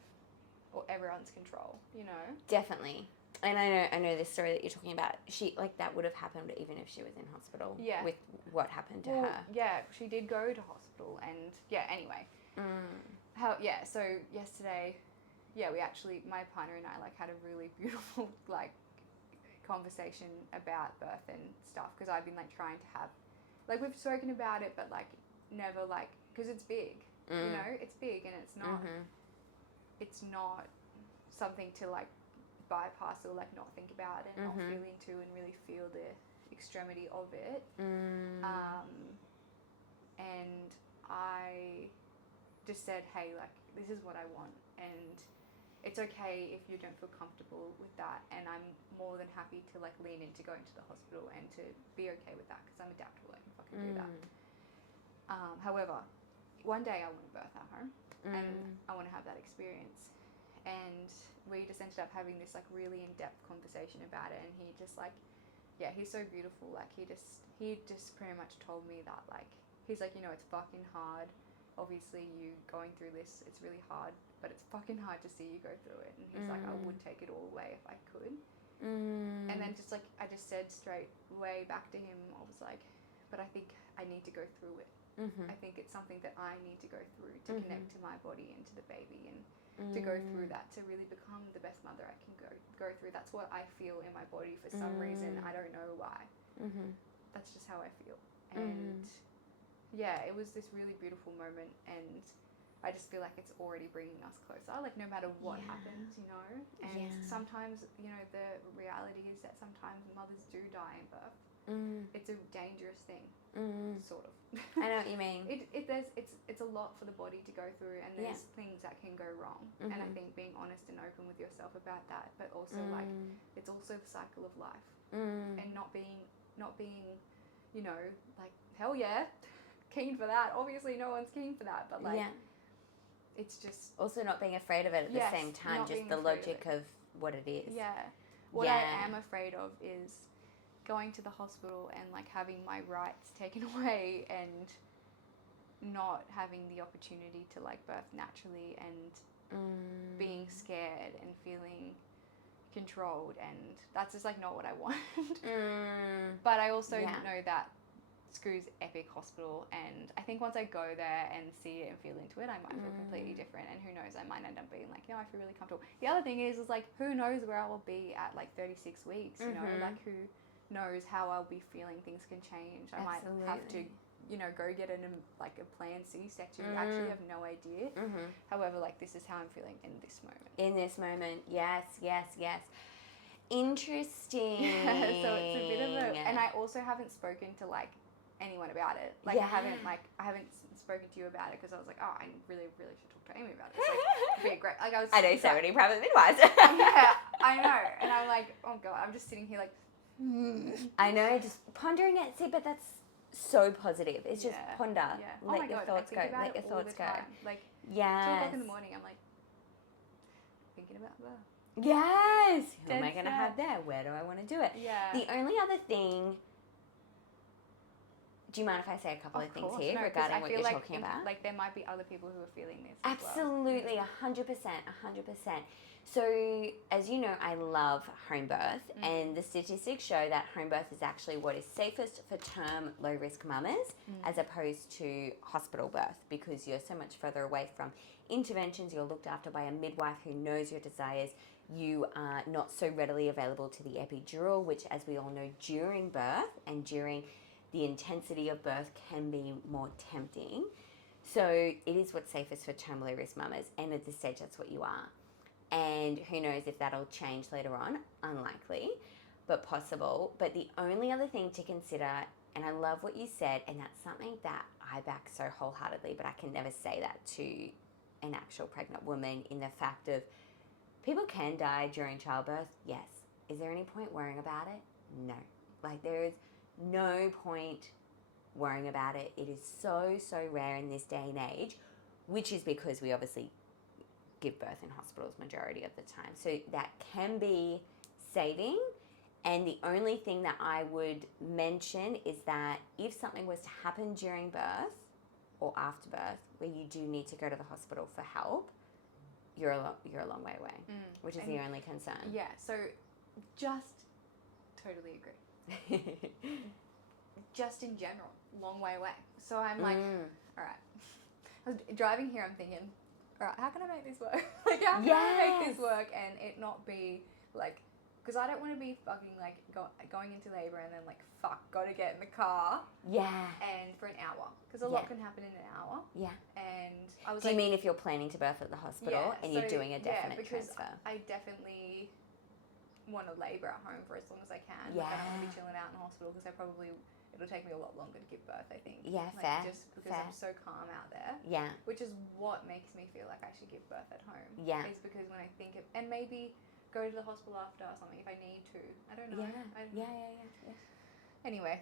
everyone's control, you know? Definitely. And I know this story that you're talking about. She, like, that would have happened even if she was in hospital. Yeah. With what happened to her. Yeah, she did go to hospital, and anyway. So yesterday, we actually, my partner and I, like, had a really beautiful, like, conversation about birth and stuff, because I've been, like, trying to have, like, we've spoken about it, but, like, never, like, because it's big, you know, it's big, and it's not, it's not something to, like, bypass or, like, not think about and not feel into and really feel the extremity of it. And I just said, hey, like, this is what I want, and it's okay if you don't feel comfortable with that, and I'm more than happy to, like, lean into going to the hospital and to be okay with that, because I'm adaptable, I can fucking do that. However, one day I want to birth at home, and I want to have that experience, and we just ended up having this, like, really in-depth conversation about it, and he just, like, he's so beautiful, like, he just pretty much told me that, like, he's like, you know, it's fucking hard, obviously you going through this, it's really hard, but it's fucking hard to see you go through it, and he's like, I would take it all away if I could. And then just, like, I just said straight way back to him, I was like, but I think I need to go through it. I think it's something that I need to go through to connect to my body and to the baby, and to go through that, to really become the best mother I can go through. That's what I feel in my body for some reason. I don't know why. That's just how I feel. And it was this really beautiful moment, and I just feel like it's already bringing us closer, like, no matter what happens, you know. And sometimes, you know, the reality is that sometimes mothers do die in birth. It's a dangerous thing, sort of. I know what you mean. It's a lot for the body to go through, and there's things that can go wrong. And I think being honest and open with yourself about that, but also like, it's also the cycle of life, and not being, you know, like, hell yeah, keen for that. Obviously, no one's keen for that, but like, it's just also not being afraid of it at the same time, just the logic of what it is. What I am afraid of is going to the hospital and, like, having my rights taken away, and not having the opportunity to, like, birth naturally, and being scared and feeling controlled, and that's just, like, not what I want. But I also know that Screw's epic hospital, and I think once I go there and see it and feel into it, I might feel completely different, and who knows, I might end up being like, I feel really comfortable. The other thing is like, who knows where I will be at, like, 36 weeks, you know, like, who knows how I'll be feeling. Things can change. I might have to, you know, go get a planned C-section. I actually have no idea. However, like, this is how I'm feeling in this moment. In this moment, yes. Interesting. So it's a bit of a, and I also haven't spoken to, like, anyone about it. Like, I haven't spoken to you about it, because I was like, oh, I really should talk to Amy about this. Like, it'd be great. Like, I know so many private midwives. I know. And I'm like, oh god, I'm just sitting here like, I know, just pondering it. See, but that's so positive. It's just ponder. Let your thoughts go. Let your thoughts go. Like, 2 o'clock in the morning, I'm like, thinking about that. Yes. Who am I going to have there? Where do I want to do it? Yeah. The only other thing, do you mind if I say a couple of things here regarding what you're talking about? Like, there might be other people who are feeling this. Absolutely, as well. 100%. So, as you know, I love home birth, and the statistics show that home birth is actually what is safest for term low-risk mamas, as opposed to hospital birth, because you're so much further away from interventions. You're looked after by a midwife who knows your desires. You are not so readily available to the epidural, which, as we all know, during birth and during the intensity of birth can be more tempting. So it is what's safest for term low-risk mamas, and at this stage, that's what you are. And who knows if that'll change later on. Unlikely, but possible. But the only other thing to consider, and I love what you said, and that's something that I back so wholeheartedly, but I can never say that to an actual pregnant woman, in the fact of people can die during childbirth. Yes. Is there any point worrying about it? no. Like, there is no point worrying about it. It is so, so rare in this day and age, which is because we obviously give birth in hospitals majority of the time. So that can be saving. And the only thing that I would mention is that if something was to happen during birth or after birth where you do need to go to the hospital for help, you're a long way away, which is the only concern. Yeah, so just totally agree. Just in general, long way away. So I'm like, all right. I was driving here, I'm thinking, all right, how can I make this work? Like, how can I make this work and it not be like, because I don't want to be fucking like going into labor and then like, fuck, got to get in the car. Yeah. And for an hour. Because a lot can happen in an hour. Yeah. And I was Do you mean if you're planning to birth at the hospital and you're doing a definite transfer? I definitely want to labour at home for as long as I can. Yeah. Like, I don't want to be chilling out in the hospital because it'll take me a lot longer to give birth, I think. Yeah, like, fair. Just because I'm so calm out there. Yeah. Which is what makes me feel like I should give birth at home. Yeah. Is because when I think of, and maybe go to the hospital after or something if I need to. I don't know. Yeah. Anyway.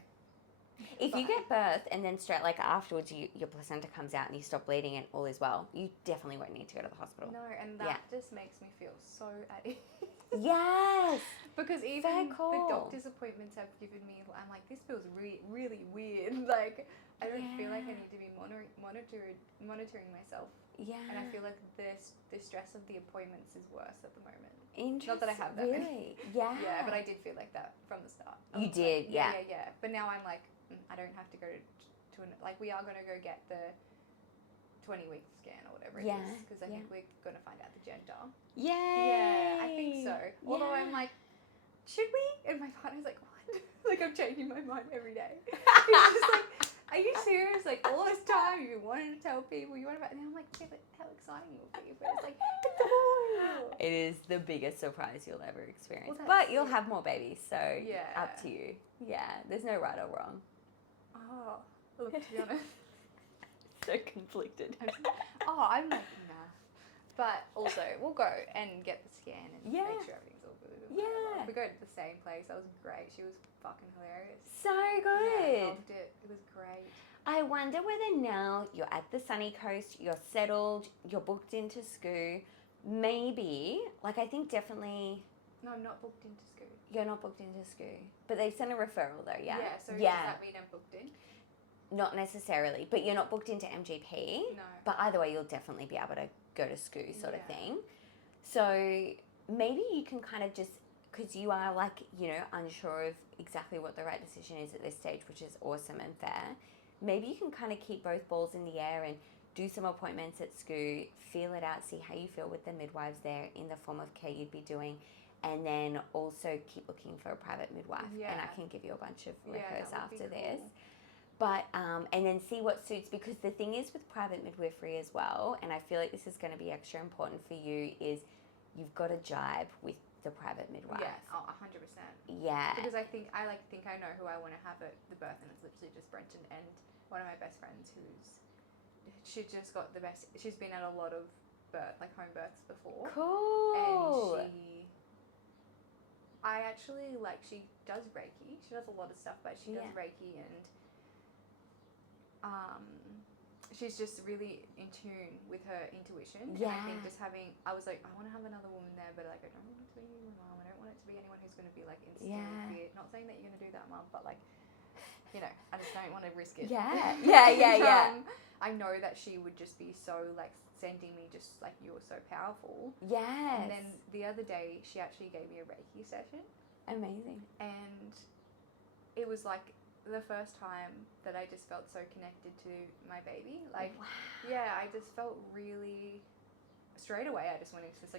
If you get birth and then straight like afterwards your placenta comes out and you stop bleeding and all is well, you definitely won't need to go to the hospital. No, and that just makes me feel so at ease. Yes. Because even the doctor's appointments have given me, I'm like, this feels really weird. Like, I don't feel like I need to be monitoring myself. Yeah. And I feel like the stress of the appointments is worse at the moment. Interesting. Not that I have that really? Yeah. Yeah, but I did feel like that from the start. You did, yeah. But now I'm like, I don't have to go to like, we are going to go get the 20-week scan or whatever it is. Because I think we're going to find out the gender. Yay! Yeah, I think so. Although I'm like, should we? And my partner's like, what? Like, I'm changing my mind every day. He's just like, are you serious? Like, all this time you've been wanting to tell people you want about, and I'm like, yeah, but how exciting will it be? But it's like, it's a boy. It is the biggest surprise you'll ever experience. Well, but you'll have more babies, so yeah, up to you. Yeah, there's no right or wrong. Oh, look, to be honest. So conflicted. I'm like, nah. But also, we'll go and get the scan and make sure everything's all good. Yeah. We go to the same place. That was great. She was fucking hilarious. So good. Yeah, I loved it. It was great. I wonder whether now you're at the sunny coast, you're settled, you're booked into SCOO, maybe, like I think definitely... No, I'm not booked into SCOO. You're not booked into SCOO. But they've sent a referral though, yeah? Yeah, so does that mean I'm booked in? Not necessarily, but you're not booked into MGP. No. But either way, you'll definitely be able to go to SCOO sort of thing. So maybe you can kind of just, because you are like, you know, unsure of exactly what the right decision is at this stage, which is awesome and fair. Maybe you can kind of keep both balls in the air and do some appointments at SCOO, feel it out, see how you feel with the midwives there in the form of care you'd be doing, and then also keep looking for a private midwife. Yeah. And I can give you a bunch of recos after cool. this. But, and then see what suits, because the thing is with private midwifery as well, and I feel like this is going to be extra important for you, is you've got to jibe with the private midwife. Yeah, 100%. Yeah. Because I think I know who I want to have at the birth, and it's literally just Brenton and one of my best friends she's just got the best, she's been at a lot of home births before. Cool. And she does Reiki. She does a lot of stuff, but she does Reiki, and she's just really in tune with her intuition. Yeah. And I think I was like, I want to have another woman there, but like, I don't want it to be my mom. I don't want it to be anyone who's going to be like instantly weird. Not saying that you're going to do that, mom, but like, you know, I just don't want to risk it. Yeah. I know that she would just be so like sending me just like, you're so powerful. Yes. And then the other day she actually gave me a Reiki session. Amazing. And it was like the first time that I just felt so connected to my baby. Like, I just felt really, straight away I just went into this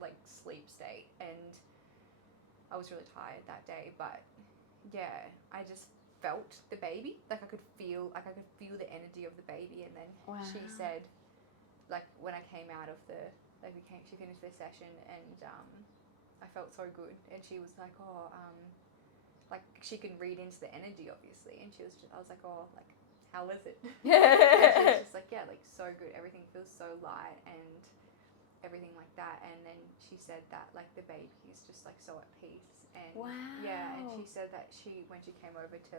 like sleep state, and I was really tired that day, but yeah, I just felt the baby. Like I could feel the energy of the baby. And then she said, like when I came out of she finished the session, and I felt so good, and she was like, like she can read into the energy obviously, and I was like, like, how was it? And she was just like, like so good, everything feels so light and everything like that. And then she she said that like the baby is just like so at peace, and Wow. yeah, and she said that when she came over to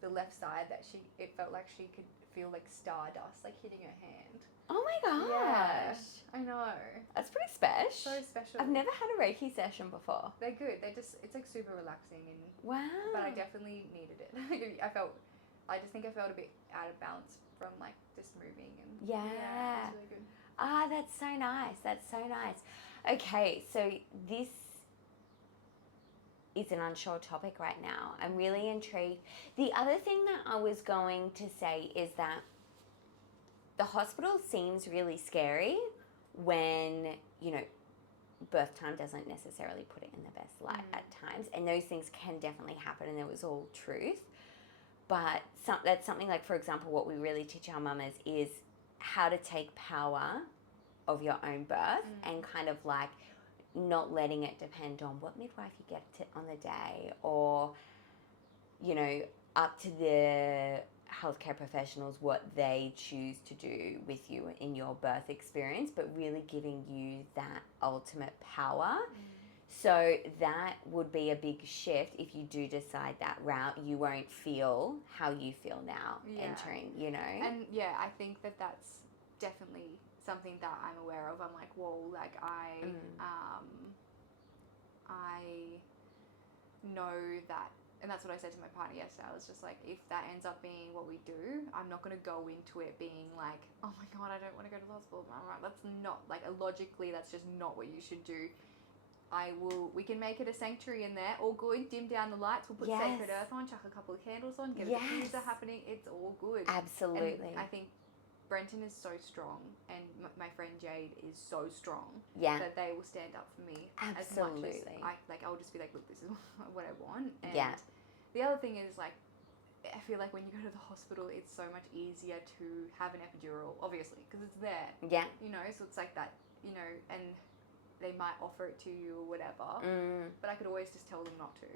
the left side, that it felt like she could feel like stardust like hitting her hand. Oh my gosh. Yeah, I know. That's pretty special. So special. I've never had a Reiki session before. They're good. It's like super relaxing, and Wow. but I definitely needed it. I just think I felt a bit out of balance from like just moving, and Yeah. it's really good. Ah, that's so nice. That's so nice. Okay, so this is an unsure topic right now. I'm really intrigued. The other thing that I was going to say is that the hospital seems really scary when, birth time doesn't necessarily put it in the best light at times. And those things can definitely happen, and it was all truth. But that's something like, for example, what we really teach our mamas is how to take power of your own birth and kind of like not letting it depend on what midwife you get to on the day, or, up to the healthcare professionals what they choose to do with you in your birth experience, but really giving you that ultimate power. So that would be a big shift if you do decide that route. You won't feel how you feel now entering, And yeah, I think that's definitely something that I'm aware of. I'm like, whoa, like I know that, and that's what I said to my partner yesterday. I was just like, if that ends up being what we do, I'm not going to go into it being like, oh my God, I don't want to go to the hospital. That's not, like, logically, that's just not what you should do. We can make it a sanctuary in there, all good, dim down the lights, we'll put Sacred Earth on, chuck a couple of candles on, get a diffuser happening, it's all good. Absolutely. And I think Brenton is so strong, and my friend Jade is so strong, that they will stand up for me. Absolutely. As much as I'll just be like, look, this is what I want. And the other thing is, like, I feel like when you go to the hospital, it's so much easier to have an epidural, obviously, because it's there. Yeah. So it's like that, and they might offer it to you or whatever, but I could always just tell them not to.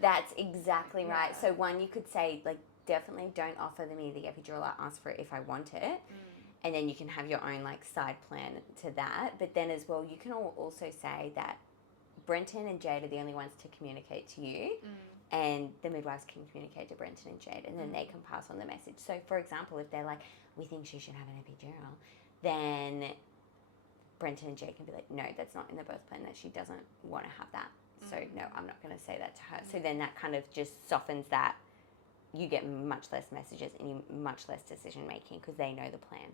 That's exactly right. So one, you could say, like, definitely don't offer me the epidural. I ask for it if I want it. And then you can have your own, like, side plan to that. But then as well, you can also say that Brenton and Jade are the only ones to communicate to you, and the midwives can communicate to Brenton and Jade, and then they can pass on the message. So, for example, if they're like, we think she should have an epidural, then Brenton and Jade can be like, no, that's not in the birth plan, that she doesn't want to have that. So, no, I'm not going to say that to her. So then that kind of just softens that. You get much less messages and much less decision making because they know the plan,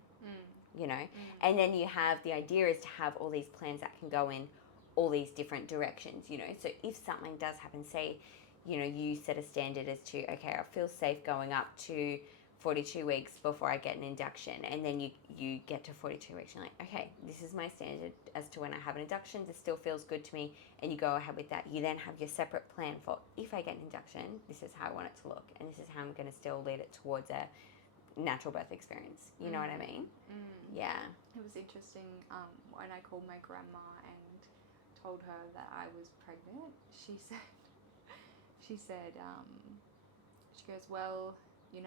And then you have, the idea is to have all these plans that can go in all these different directions, So if something does happen, say, you set a standard as to, okay, I feel safe going up to 42 weeks before I get an induction, and then you get to 42 weeks, you're like, okay, this is my standard as to when I have an induction, this still feels good to me, and you go ahead with that. You then have your separate plan for, if I get an induction, this is how I want it to look, and this is how I'm going to still lead it towards a natural birth experience. You know what I mean? Yeah. It was interesting when I called my grandma and told her that I was pregnant. She goes, well, you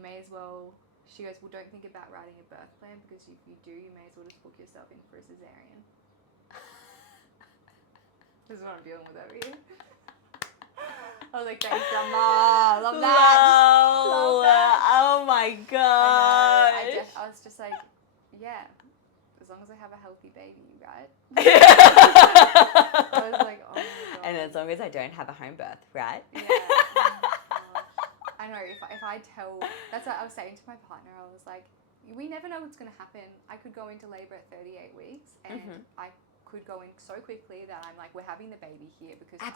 may as well, she goes, well, don't think about writing a birth plan, because if you do, you may as well just book yourself in for a cesarean. This is what I'm dealing with over here. I was like, thanks, Grandma. Love that. Love that. Oh my God. I was just like, yeah, as long as I have a healthy baby, right? I was like, oh my God. And as long as I don't have a home birth, right? Yeah. I know, if I tell, that's what I was saying to my partner, I was like, we never know what's going to happen. I could go into labour at 38 weeks, and I could go in so quickly that I'm like, we're having the baby here, because I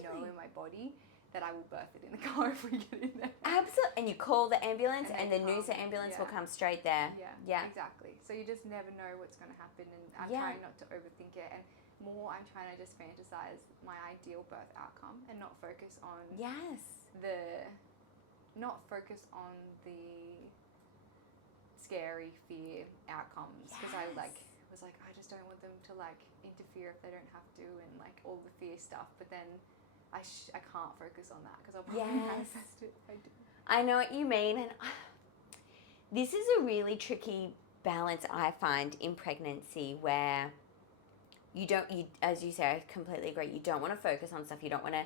know in my body that I will birth it in the car if we get in there. Absolutely. And you call the ambulance, and the Noosa ambulance will come straight there. Yeah, exactly. So you just never know what's going to happen, and I'm trying not to overthink it, and more I'm trying to just fantasize my ideal birth outcome and not focus on the scary fear outcomes, because I was like, I just don't want them to like interfere if they don't have to, and like all the fear stuff, but then I can't focus on that, because I'll probably manifest it if I do. I know what you mean, and this is a really tricky balance I find in pregnancy, where as you say, I completely agree. You don't want to focus on stuff. You don't want to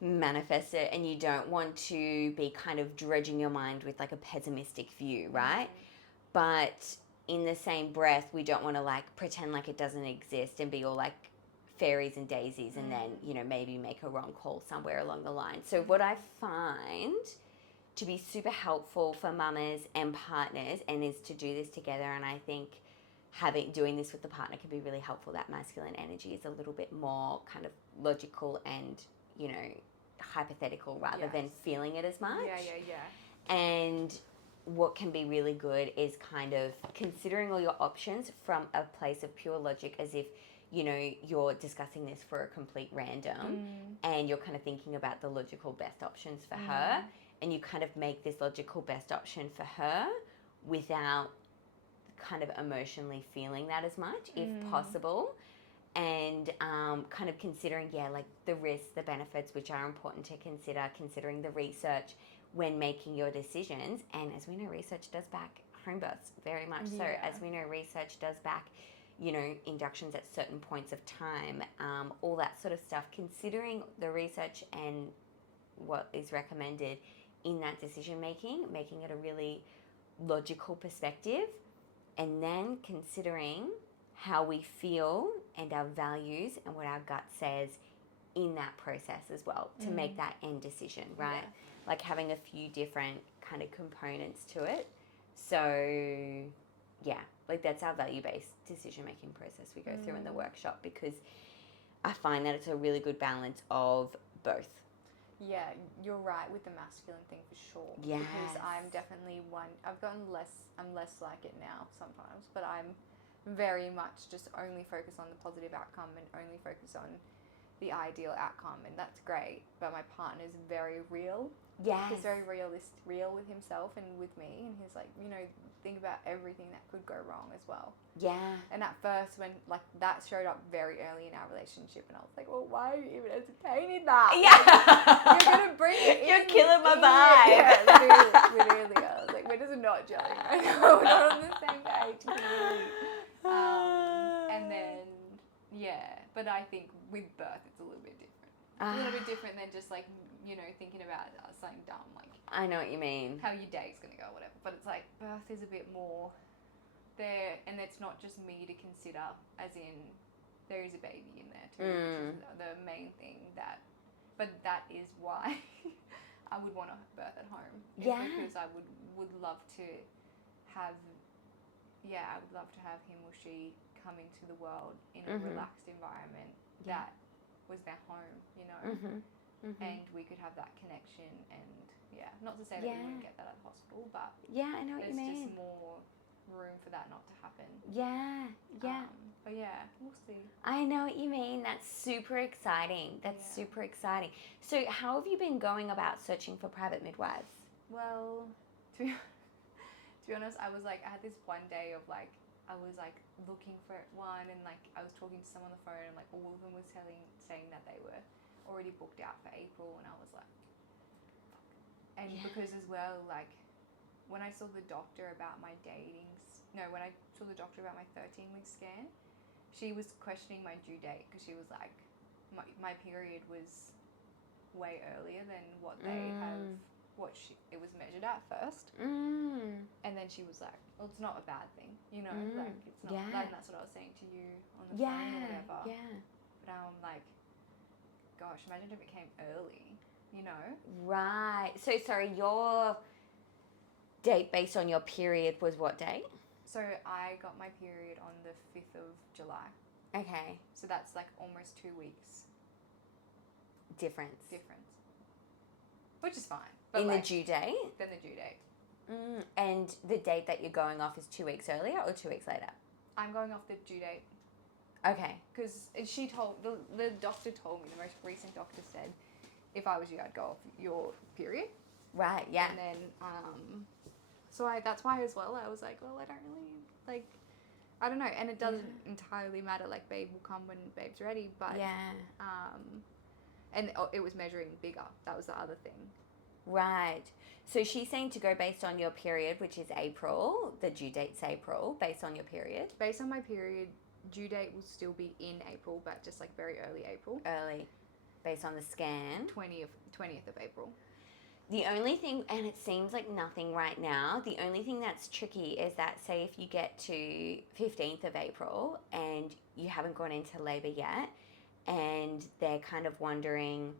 manifest it, and you don't want to be kind of dredging your mind with like a pessimistic view, right? But in the same breath, we don't want to like pretend like it doesn't exist and be all like fairies and daisies and then, maybe make a wrong call somewhere along the line. So what I find to be super helpful for mamas and partners and is to do this together, and I think doing this with the partner can be really helpful. That masculine energy is a little bit more kind of logical and, hypothetical rather than feeling it as much. Yeah. And what can be really good is kind of considering all your options from a place of pure logic, as if, you're discussing this for a complete random and you're kind of thinking about the logical best options for her, and you kind of make this logical best option for her without kind of emotionally feeling that as much, if possible. And kind of considering, like the risks, the benefits, which are important to consider, considering the research when making your decisions. And as we know, research does back home births very much so. As we know, research does back, inductions at certain points of time, all that sort of stuff. Considering the research and what is recommended in that decision making it a really logical perspective, and then considering how we feel and our values and what our gut says in that process as well to make that end decision, right? Like having a few different kind of components to it. So like that's our value-based decision-making process we go through in the workshop, because I find that it's a really good balance of both. Yeah, you're right with the masculine thing for sure. Yes. Because I'm definitely I'm less like it now sometimes, but I'm very much just only focus on the positive outcome and only focus on the ideal outcome, and that's great. But my partner's very real. Yes. He's very real with himself and with me, and he's like, think about everything that could go wrong as well. Yeah. And at first, when like that showed up very early in our relationship, and I was like, well, why are you even entertaining that? Yeah. Like, you're gonna bring it in. You're killing my vibe. Yeah, literally. I was like, we're just not gelling right now. We're not on the same page. And then, but I think with birth, it's a little bit different. It's a little bit different than just like, thinking about something dumb, like I know what you mean. how your day's going to go or whatever. But it's like birth is a bit more there, and it's not just me to consider, as in there is a baby in there too, which is the main thing but that is why I would want to birth at home. Because I would love to have, I would love to have him or she come into the world in a relaxed environment that was their home, and we could have that connection. And not to say that we wouldn't get that at the hospital, but I know what you mean. There's just more room for that not to happen. But we'll see. I know what you mean. That's super exciting. Super exciting. So how have you been going about searching for private midwives? Well, to be honest, I had this one day of like, I was like looking for one, and like I was talking to someone on the phone, and like all of them was saying that they were already booked out for April, and I was like, fuck. And because as well, like when I saw the doctor about my when I saw the doctor about my 13-week scan, she was questioning my due date, because she was like, my period was way earlier than what they have, it was measured at first. And then she was like, well, it's not a bad thing, like it's not bad, and that's what I was saying to you on the phone or whatever. But I'm like, gosh, imagine if it came early, Right. So sorry, your date based on your period was what date? So I got my period on the 5th of July. Okay. So that's like almost 2 weeks. Difference. Which is fine. But in like, the due date? Then the due date. And the date that you're going off is 2 weeks earlier or 2 weeks later? I'm going off the due date. Okay. Because the doctor told me, the most recent doctor said, if I was you, I'd go off your period. Right, yeah. And then, that's why as well, I was like, well, I don't really, like, I don't know. And it doesn't entirely matter, like, babe will come when babe's ready, but, and it was measuring bigger. That was the other thing. Right. So she's saying to go based on your period, which is April. The due date's April, based on your period. Based on my period, due date will still be in April, but just like very early April. Early, based on the scan. 20th of April. The only thing, and it seems like nothing right now, the only thing that's tricky is that, say, if you get to 15th of April and you haven't gone into labour yet, and they're kind of wondering,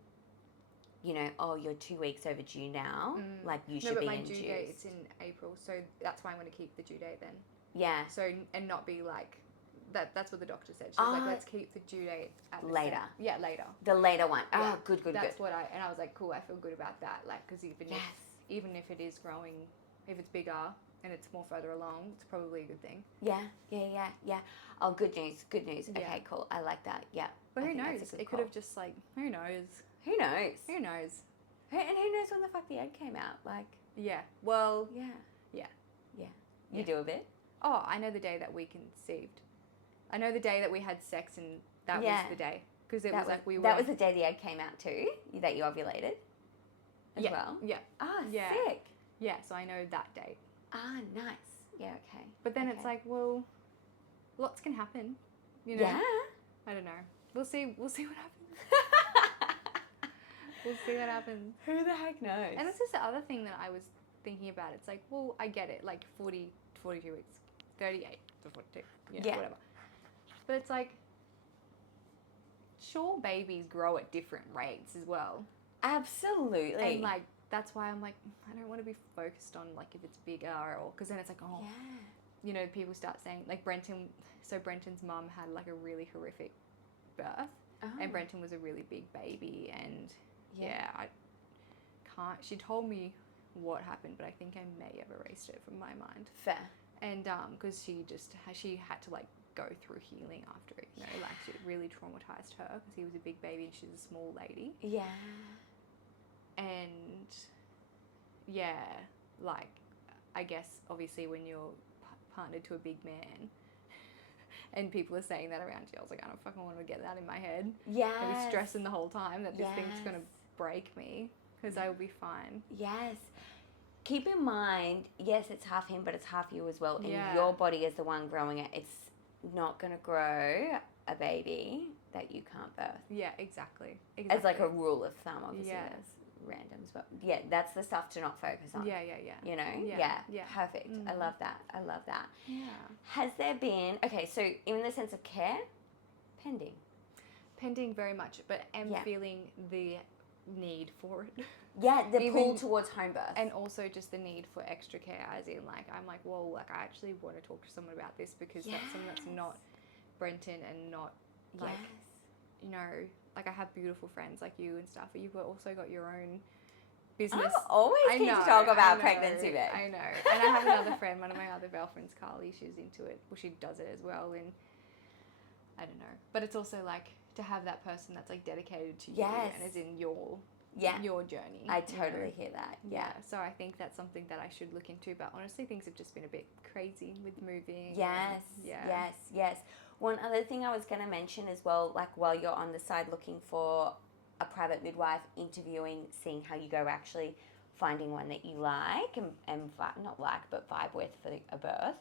you know, oh, you're 2 weeks overdue now, like you should be induced. No, but my due date, it's in April, so that's why I'm going to keep the due date then. Yeah. So, and not be like, that's what the doctor said. She was like, let's keep the due date at later. Yeah, later. The later one. Yeah, oh, good. That's what and I was like, cool, I feel good about that. Like, because even if it is growing, if it's bigger and it's more further along, it's probably a good thing. Yeah. Oh, good news. Okay, cool. I like that. Yeah. But who knows? It could have just like, who knows? Who knows? And who knows when the fuck the egg came out? Like. Yeah. Well. Yeah. Yeah. You do a bit? Oh, I know the day that we conceived. I know the day that we had sex, and that was the day. Because it was like we were... That was the day the egg came out too? That you ovulated? As well? Yeah. Ah, yeah. Sick. Yeah, so I know that date. Ah, nice. Yeah, okay. But then it's like, well, lots can happen. You know? Yeah. I don't know. We'll see what happens. We'll see what happens. Who the heck knows? And this is the other thing that I was thinking about. It's like, well, I get it. Like 40, 42 weeks. 38 to 42. Yeah. Whatever. But it's like, sure, babies grow at different rates as well. Absolutely. And like, that's why I'm like, I don't want to be focused on like if it's bigger or, because then it's like, oh, you know, people start saying, like Brenton's mum had like a really horrific birth. And Brenton was a really big baby. And I can't, she told me what happened, but I think I may have erased it from my mind. Fair. And because she had to like go through healing after it, you know, like it really traumatized her because he was a big baby and she's a small lady. Yeah. And like I guess obviously when you're partnered to a big man and people are saying that around you, I was like, I don't fucking want to get that in my head. Yeah. I was stressing the whole time that this thing's gonna break me because I will be fine. Yes. Keep in mind, yes, it's half him, but it's half you as well. And your body is the one growing it. It's not going to grow a baby that you can't birth. Yeah, exactly. As like a rule of thumb, obviously. There's randoms, but yeah, that's the stuff to not focus on. Yeah. You know? Yeah. Perfect. I love that. Yeah. Has there been, okay, so in the sense of care, pending very much, but am feeling the need for it. Yeah, the pull towards home birth. And also just the need for extra care, as in like, I'm like, well, like I actually want to talk to someone about this because that's something that's not Brenton and not like, you know, like I have beautiful friends like you and stuff, but you've also got your own business. I'm always keen to talk about pregnancy, babe. I know. And I have another friend, one of my other girlfriends, Carly, she's into it. Well, she does it as well. And I don't know. But it's also like to have that person that's like dedicated to you and is in your journey. I totally hear that. Yeah. So I think that's something that I should look into. But honestly, things have just been a bit crazy with moving. Yes. One other thing I was going to mention as well, like while you're on the side looking for a private midwife, interviewing, seeing how you go, actually finding one that you like and not like, but vibe with for a birth.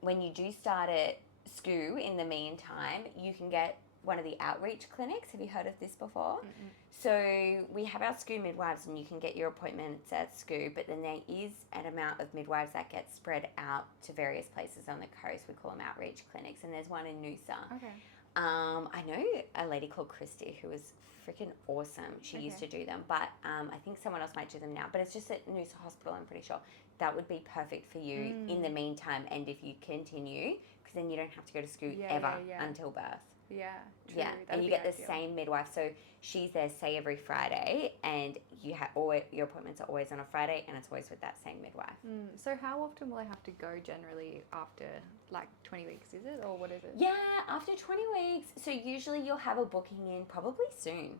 When you do start at SCOO, in the meantime, you can get one of the outreach clinics. Have you heard of this before? Mm-mm. So we have our SCOO midwives and you can get your appointments at SCOO, but then there is an amount of midwives that get spread out to various places on the coast. We call them outreach clinics, and there's one in Noosa. Okay. I know a lady called Christy who is freaking awesome. She used to do them, but I think someone else might do them now. But it's just at Noosa Hospital, I'm pretty sure. That would be perfect for you in the meantime, and if you continue, because then you don't have to go to SCOO ever until birth. Yeah, true. Yeah, and you get the same midwife. So she's there, say, every Friday, and you have your appointments are always on a Friday, and it's always with that same midwife. So how often will I have to go generally after, like, 20 weeks, is it? Or what is it? Yeah, after 20 weeks. So usually you'll have a booking in probably soon.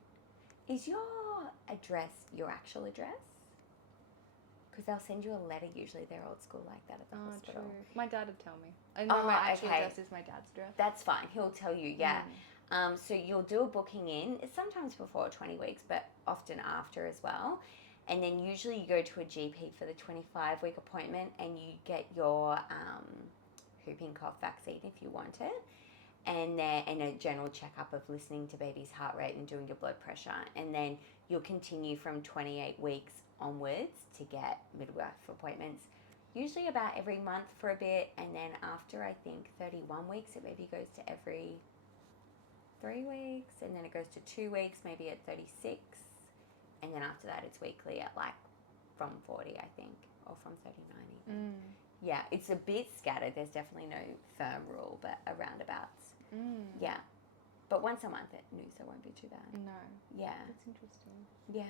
Is your address your actual address? Because they'll send you a letter, usually they're old school like that at the hospital. True. My dad would tell me. I know my actual address is my dad's address. That's fine. He'll tell you, so you'll do a booking in, sometimes before 20 weeks, but often after as well. And then usually you go to a GP for the 25-week appointment and you get your whooping cough vaccine if you want it. And a general checkup of listening to baby's heart rate and doing your blood pressure. And then you'll continue from 28 weeks onwards to get midwife appointments, usually about every month for a bit. And then after, I think, 31 weeks, it maybe goes to every 3 weeks. And then it goes to 2 weeks, maybe at 36. And then after that, it's weekly at like from 40, I think, or from 39 even. Yeah, it's a bit scattered. There's definitely no firm rule, but around abouts. Yeah. But once a month at Noosa won't be too bad. No. Yeah. That's interesting. Yeah.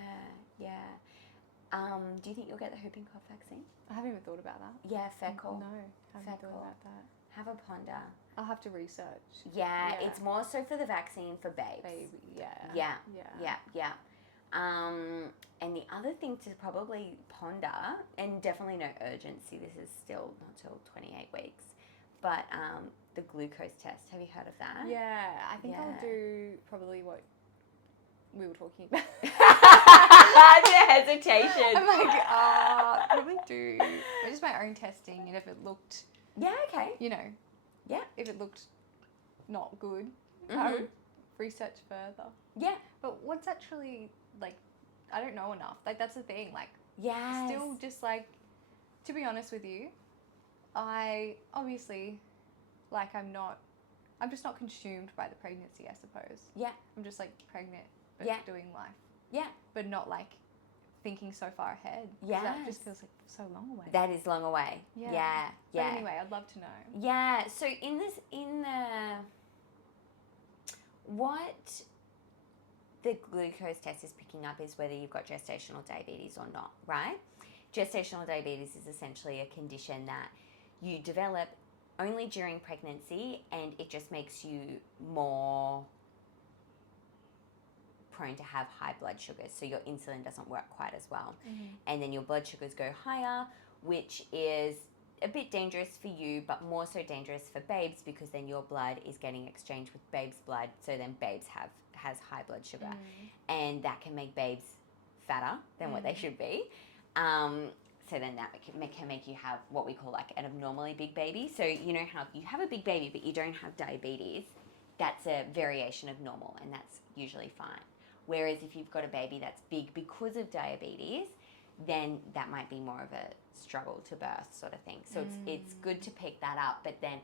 Do you think you'll get the whooping cough vaccine? I haven't even thought about that. Yeah, fair call. No, I haven't thought about that. Have a ponder. I'll have to research. Yeah, it's more so for the vaccine for babes. Baby, Yeah. And the other thing to probably ponder, and definitely no urgency, this is still not till 28 weeks, but the glucose test. Have you heard of that? Yeah, I think I'll do probably what we were talking about. The hesitation. I'm like, probably do just my own testing, and if it looked, okay. If it looked not good, I Mm-hmm. would research further. Yeah. But what's actually, like, I don't know enough. Like, that's the thing. Like, Yes. still just, like, to be honest with you, I obviously, like, I'm just not consumed by the pregnancy, I suppose. Yeah. I'm just, like, pregnant, but doing life. Yeah. But not, like, thinking so far ahead. Yes. That just feels like so long away. That is long away. Yeah. But anyway, I'd love to know. Yeah. So what the glucose test is picking up is whether you've got gestational diabetes or not, right? Gestational diabetes is essentially a condition that you develop only during pregnancy, and it just makes you more prone to have high blood sugars, so your insulin doesn't work quite as well. And then your blood sugars go higher, which is a bit dangerous for you, but more so dangerous for babes, because then your blood is getting exchanged with babe's blood, so then babes has high blood sugar, and that can make babes fatter than what they should be. So then that can make you have what we call like an abnormally big baby. So you know how if you have a big baby but you don't have diabetes, that's a variation of normal, and that's usually fine. Whereas if you've got a baby that's big because of diabetes, then that might be more of a struggle to birth sort of thing. So it's good to pick that up. But then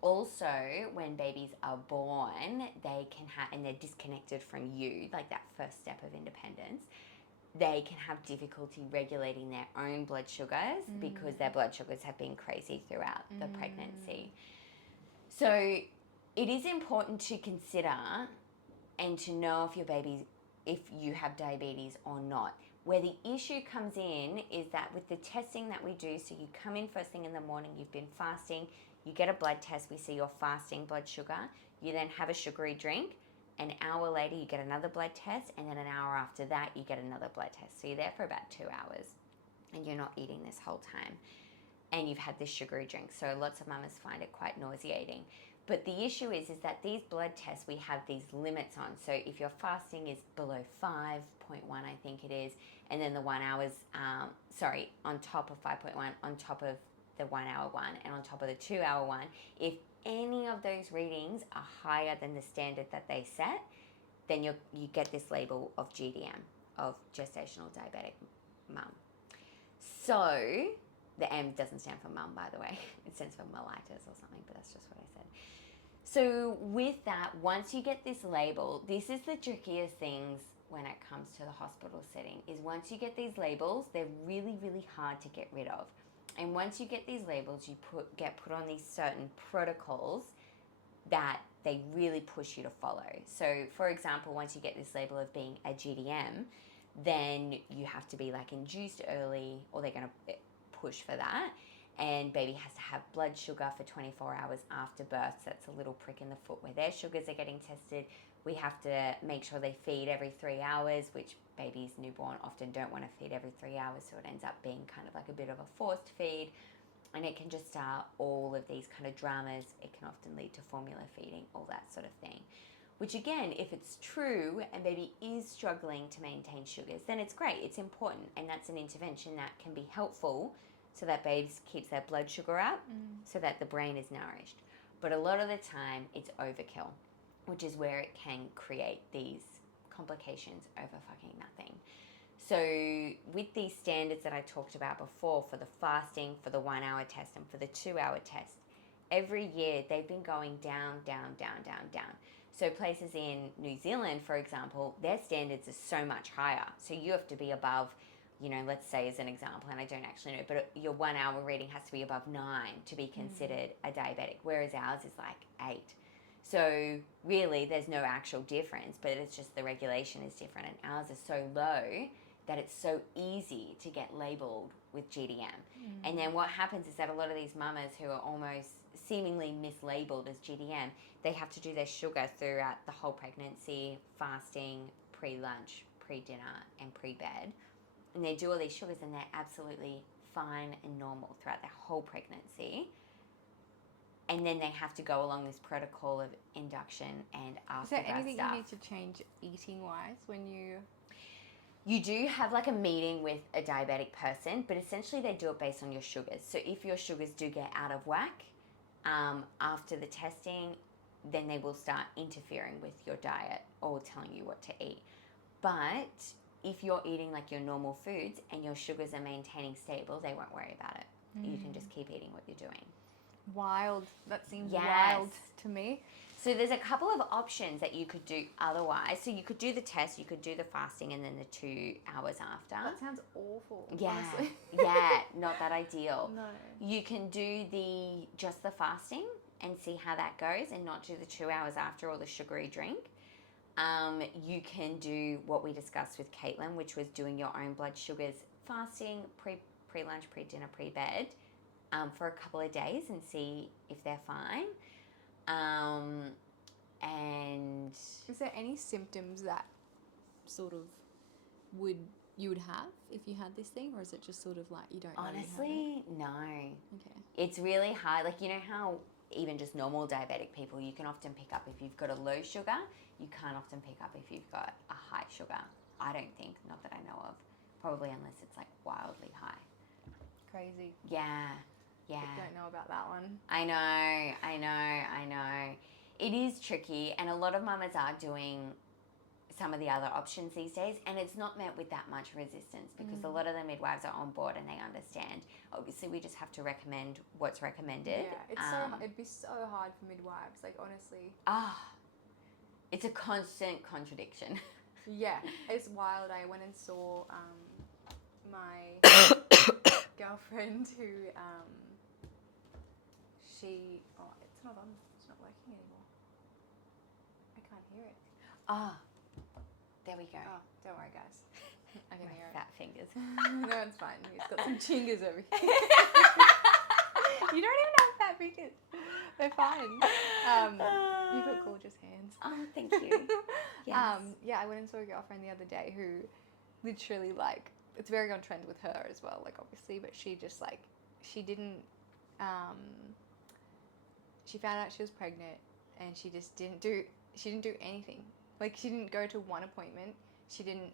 also when babies are born, they can have, and they're disconnected from you, like that first step of independence, they can have difficulty regulating their own blood sugars because their blood sugars have been crazy throughout the pregnancy. So it is important to consider and to know if you have diabetes or not. Where the issue comes in is that with the testing that we do, so you come in first thing in the morning, you've been fasting, you get a blood test, we see your fasting blood sugar, you then have a sugary drink, an hour later you get another blood test, and then an hour after that you get another blood test. So you're there for about 2 hours and you're not eating this whole time, and you've had this sugary drink. So lots of mamas find it quite nauseating. But the issue is that these blood tests, we have these limits on. So if your fasting is below 5.1, I think it is, and then the 1 hour's, on top of 5.1, on top of the 1 hour one, and on top of the 2 hour one, if any of those readings are higher than the standard that they set, then you get this label of GDM, of gestational diabetic mum. So the M doesn't stand for mum, by the way. It stands for mellitus or something, but that's just what I said. So with that, once you get this label, this is the trickiest things when it comes to the hospital setting, is once you get these labels, they're really, really hard to get rid of. And once you get these labels, you get put on these certain protocols that they really push you to follow. So for example, once you get this label of being a GDM, then you have to be like induced early, or they're going to push for that. And baby has to have blood sugar for 24 hours after birth. So that's a little prick in the foot where their sugars are getting tested. We have to make sure they feed every 3 hours, which babies newborn often don't want to feed every 3 hours. So it ends up being kind of like a bit of a forced feed. And it can just start all of these kind of dramas. It can often lead to formula feeding, all that sort of thing. Which again, if it's true and baby is struggling to maintain sugars, then it's great. It's important. And that's an intervention that can be helpful so that babes keeps their blood sugar up so that the brain is nourished. But a lot of the time it's overkill, which is where it can create these complications over fucking nothing. So with these standards that I talked about before for the fasting, for the 1 hour test and for the 2 hour test, every year they've been going down, down, down, down, down. So places in New Zealand, for example, their standards are so much higher. So you have to be above, let's say as an example, and I don't actually know, but your 1 hour reading has to be above 9 to be considered a diabetic, whereas ours is like 8. So really there's no actual difference, but it's just the regulation is different, and ours is so low that it's so easy to get labelled with GDM. And then what happens is that a lot of these mamas who are almost seemingly mislabeled as GDM, they have to do their sugar throughout the whole pregnancy, fasting, pre-lunch, pre-dinner, and pre-bed. And they do all these sugars and they're absolutely fine and normal throughout their whole pregnancy. And then they have to go along this protocol of induction and after Is there anything stuff. you need to change eating-wise when you... You do have like a meeting with a diabetic person, but essentially they do it based on your sugars. So if your sugars do get out of whack after the testing, then they will start interfering with your diet or telling you what to eat. But if you're eating like your normal foods and your sugars are maintaining stable, they won't worry about it. You can just keep eating what you're doing. Wild. That seems Yes. wild to me. So there's a couple of options that you could do otherwise. So you could do the test, you could do the fasting, and then the 2 hours after. That sounds awful, Yeah, honestly. yeah, not that ideal. No. You can do just the fasting and see how that goes, and not do the 2 hours after or the sugary drink. You can do what we discussed with Caitlin, which was doing your own blood sugars, fasting, pre-lunch, pre-dinner, pre-bed, for a couple of days and see if they're fine. And is there any symptoms that sort of you would have if you had this thing, or is it just sort of like you don't honestly, really have it? no. Okay. It's really hard. Like, you know how even just normal diabetic people, you can often pick up if you've got a low sugar, you can't often pick up if you've got a high sugar. I don't think, not that I know of. Probably unless it's like wildly high. Crazy. Yeah. Yeah. Don't know about that one. I know. It is tricky, and a lot of mamas are doing some of the other options these days, and it's not met with that much resistance because a lot of the midwives are on board and they understand. Obviously, we just have to recommend what's recommended. Yeah, it's it'd be so hard for midwives, like honestly. It's a constant contradiction. Yeah, it's wild. I went and saw my girlfriend who it's not on. It's not working anymore. I can't hear it. There we go. Oh, don't worry, guys. I can hear it. Fat fingers. No, it's fine. He's got some chingers over here. You don't even have fat fingers. They're fine. You've got gorgeous hands. Oh, thank you. Yes. Yeah, I went and saw a girlfriend the other day who literally, like, it's very on trend with her as well, like, obviously, but she just, like, she didn't, she found out she was pregnant and she just didn't do anything. Like, she didn't go to one appointment. She didn't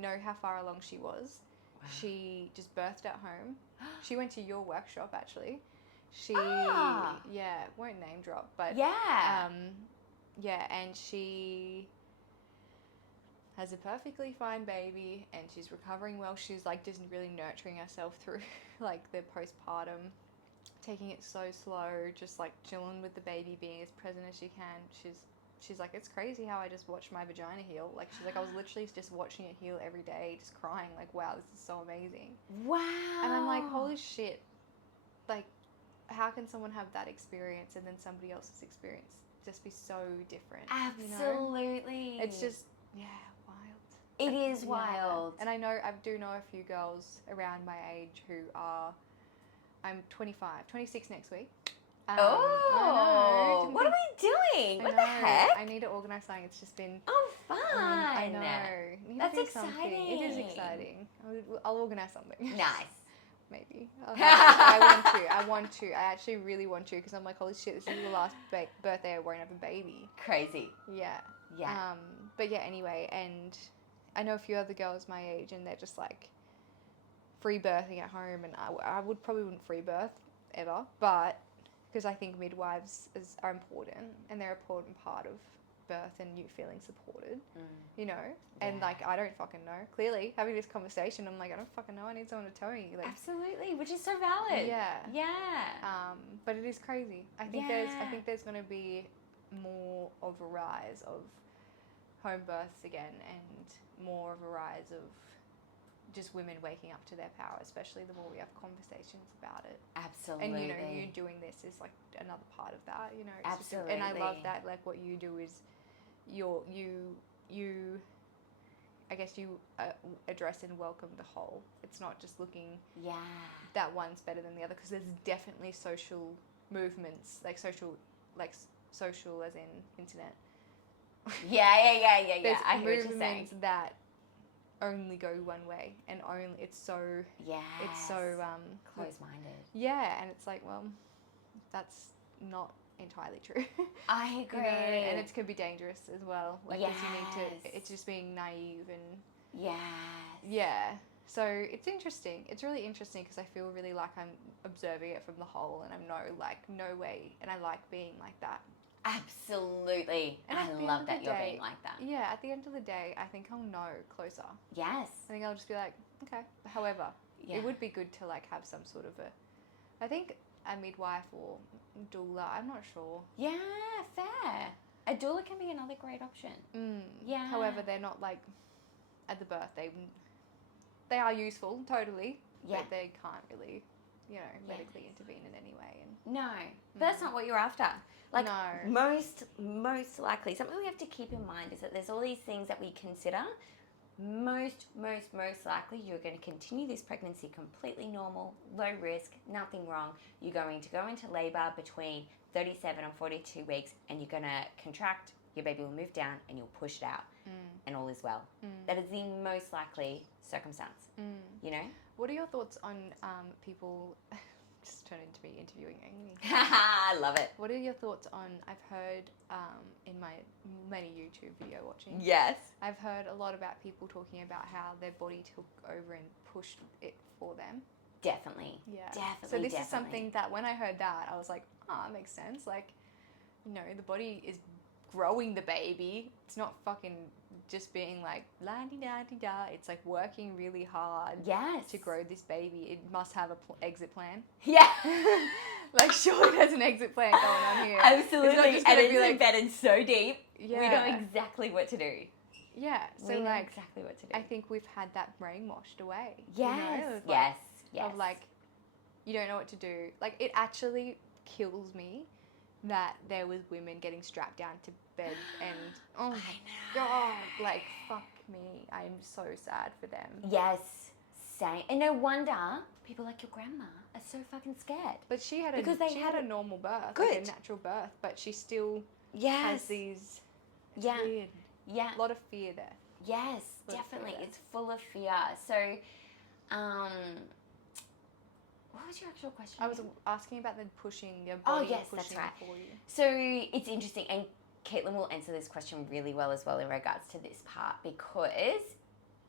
know how far along she was. Wow. She just birthed at home. She went to your workshop, actually. She, won't name drop, but and she has a perfectly fine baby and she's recovering well. She's like just really nurturing herself through like the postpartum, taking it so slow, just like chilling with the baby, being as present as she can. She's like, it's crazy how I just watched my vagina heal. Like, she's like, I was literally just watching it heal every day, just crying, like, wow, this is so amazing. Wow. And I'm like, holy shit. Like, how can someone have that experience and then somebody else's experience just be so different? Absolutely. You know? It's just, wild. It is wild. And I do know a few girls around my age who are, I'm 26 next week. What are we doing? What the heck? I need to organise something. It's just been... Oh, fun. I know. That's exciting. It is exciting. I'll organise something. Nice. Maybe. I want to. I actually really want to because I'm like, holy shit, this is the last birthday I won't have a baby. Crazy. Yeah. Yeah. But yeah, anyway, and I know a few other girls my age and they're just like free birthing at home, and I would probably wouldn't free birth ever, but because I think midwives are important, and they're an important part of birth and you feeling supported, you know, and Yeah. like I don't fucking know. Clearly, having this conversation, I'm like, I don't fucking know. I need someone to tell me. Like, Absolutely, which is so valid. Yeah. but it is crazy. I think there's going to be more of a rise of home births again, and more of a rise of just women waking up to their power, especially the more we have conversations about it. Absolutely. And, you know, you doing this is like another part of that, you know. It's Absolutely. and I love that, like, what you do is you I guess you address and welcome the whole. It's not just looking that one's better than the other, because there's definitely social movements, like social as in internet. Yeah. There's I hear what you're saying. movements that only go one way, and only it's so close-minded. Yeah, and it's like, well, that's not entirely true. I agree. You know, and it could be dangerous as well. Like, 'cause you need to. It's just being naive and. Yeah. So it's interesting. It's really interesting, because I feel really like I'm observing it from the whole, and I'm no way, and I like being like that. Absolutely. And I love that you're being like that. Yeah, at the end of the day, I think I'll know closer. Yes. I think I'll just be like, okay. However, it would be good to like have some sort of I think a midwife or doula, I'm not sure. Yeah, fair. A doula can be another great option. Yeah. However, they're not like at the birth. They are useful, totally. Yeah. But they can't really, you know, medically intervene in any way. And no, but that's not what you're after. Like, no. most likely, something we have to keep in mind is that there's all these things that we consider. Most likely, you're going to continue this pregnancy completely normal, low risk, nothing wrong. You're going to go into labour between 37 and 42 weeks, and you're going to contract, your baby will move down, and you'll push it out, and all is well. That is the most likely circumstance, you know? What are your thoughts on people... Just turned into me interviewing Amy. I love it. What are your thoughts on... I've heard in my many YouTube video watching... Yes. I've heard a lot about people talking about how their body took over and pushed it for them. Definitely. Yeah. Definitely. So this is something that when I heard that, I was like, that makes sense. Like, you know, the body is growing the baby. It's not fucking just being like, la-di-da-di-da. It's like working really hard to grow this baby. It must have an exit plan. Yeah. Like, surely there's an exit plan going on here. Absolutely. It's and it's like, embedded so deep. Yeah. We know exactly what to do. Yeah. So, we know like, exactly what to do. I think we've had that brainwashed away. Yes. You know? Yes. Of like, you don't know what to do. Like, it actually kills me that there was women getting strapped down to bed and, oh my God, like, fuck me. I'm so sad for them. Yes. Same. And no wonder people like your grandma are so fucking scared. But she had a normal birth. Good. Like a natural birth, but she still has these, it's weird. Yeah. A lot of fear there. Yes, definitely. It's full of fear. So, what was your actual question? I was asking about the pushing your body. Oh, yes, pushing that's right. For you. So it's interesting, and Caitlin will answer this question really well as well in regards to this part, because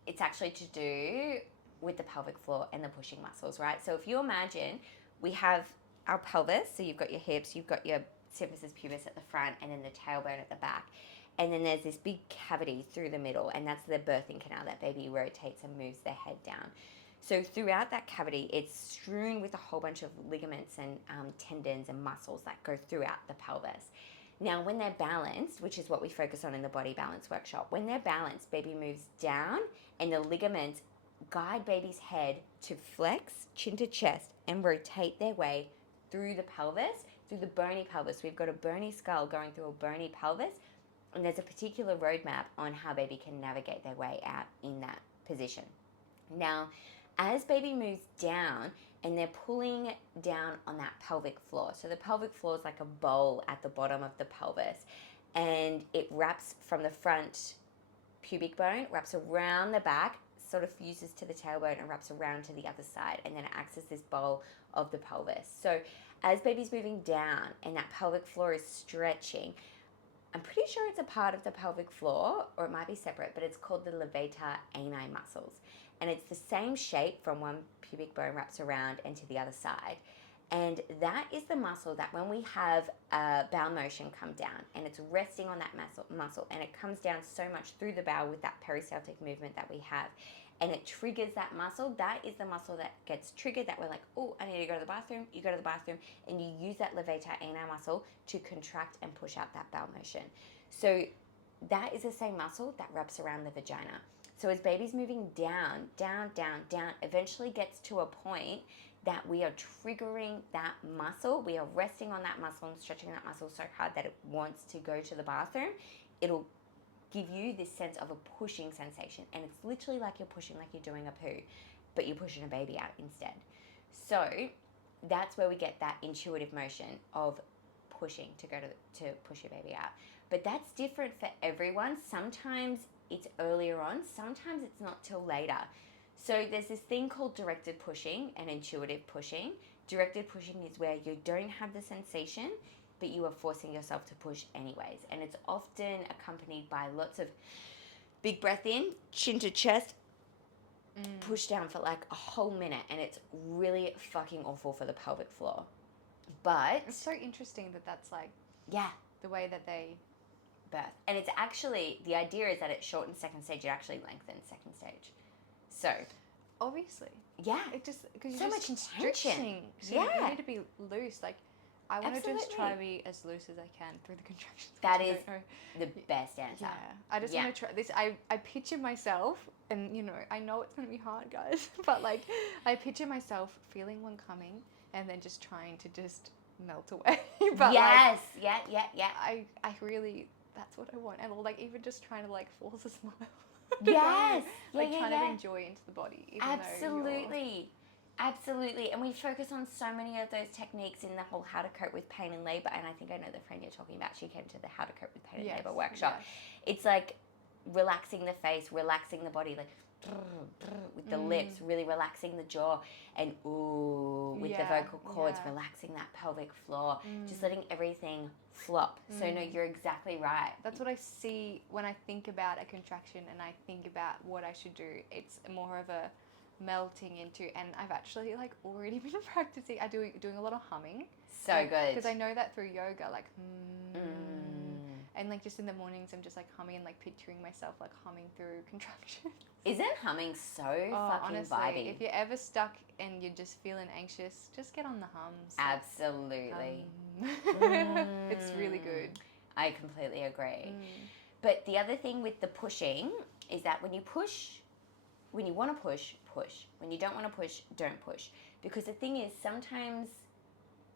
it's actually to do with the pelvic floor and the pushing muscles, right? So if you imagine, we have our pelvis, so you've got your hips, you've got your symphysis pubis at the front, and then the tailbone at the back. And then there's this big cavity through the middle, and that's the birthing canal. That baby rotates and moves their head down. So throughout that cavity, it's strewn with a whole bunch of ligaments and tendons and muscles that go throughout the pelvis. Now, when they're balanced, which is what we focus on in the body balance workshop, when they're balanced, baby moves down, and the ligaments guide baby's head to flex, chin to chest, and rotate their way through the pelvis, through the bony pelvis. We've got a bony skull going through a bony pelvis, and there's a particular roadmap on how baby can navigate their way out in that position. Now, as baby moves down, and they're pulling down on that pelvic floor. So the pelvic floor is like a bowl at the bottom of the pelvis, and it wraps from the front pubic bone, wraps around the back, sort of fuses to the tailbone and wraps around to the other side, and then it acts as this bowl of the pelvis. So as baby's moving down and that pelvic floor is stretching, I'm pretty sure it's a part of the pelvic floor, or it might be separate, but it's called the levator ani muscles. and it's the same shape from one pubic bone wraps around and to the other side. And that is the muscle that when we have a bowel motion come down and it's resting on that muscle and it comes down so much through the bowel with that peristaltic movement that we have, and it triggers that muscle, that is the muscle that gets triggered, that we're like, oh, I need to go to the bathroom. You go to the bathroom and you use that levator ani muscle to contract and push out that bowel motion. So that is the same muscle that wraps around the vagina. So as baby's moving down, eventually gets to a point that we are triggering that muscle. We are resting on that muscle and stretching that muscle so hard that it wants to go to the bathroom. It'll give you this sense of a pushing sensation. And it's literally like you're pushing like you're doing a poo, but you're pushing a baby out instead. So that's where we get that intuitive motion of pushing to push your baby out. But that's different for everyone. Sometimes it's earlier on, sometimes it's not till later. So there's this thing called directed pushing and intuitive pushing. Directed pushing is where you don't have the sensation, but you are forcing yourself to push anyways. And it's often accompanied by lots of big breath in, chin to chest, push down for like a whole minute. And it's really fucking awful for the pelvic floor. But it's so interesting that that's like the way that they birth. And it's actually, the idea is that it shortens second stage, it actually lengthens second stage. So obviously, it just because so you're much just tension. stretching, so you need to be loose. Like I want to just try to be as loose as I can through the contractions. That is the best answer. Yeah, I just want to try this. I picture myself, and I know it's gonna be hard, guys, but like I picture myself feeling one coming, and then just trying to just melt away. But yes, like, yeah. I really, that's what I want, and like even just trying to like force a smile. Yes. Like trying to bring joy into the body. Absolutely. And we focus on so many of those techniques in the whole how to cope with pain and labor. And I think I know the friend you're talking about. She came to the how to cope with pain and labor workshop. Yes. It's like relaxing the face, relaxing the body, like with the lips, really relaxing the jaw, and with the vocal cords, relaxing that pelvic floor, just letting everything flop. So no, you're exactly right. That's what I see when I think about a contraction and I think about what I should do. It's more of a melting into, and I've actually like already been practicing. Doing a lot of humming. So good. Because I know that through yoga, like and like just in the mornings I'm just like humming and like picturing myself like humming through contractions. Isn't humming so fucking honestly, vibey? If you're ever stuck and you're just feeling anxious, just get on the hums. Absolutely. It's really good. I completely agree. But the other thing with the pushing is that when you want to push, push. When you don't want to push, don't push. Because the thing is, sometimes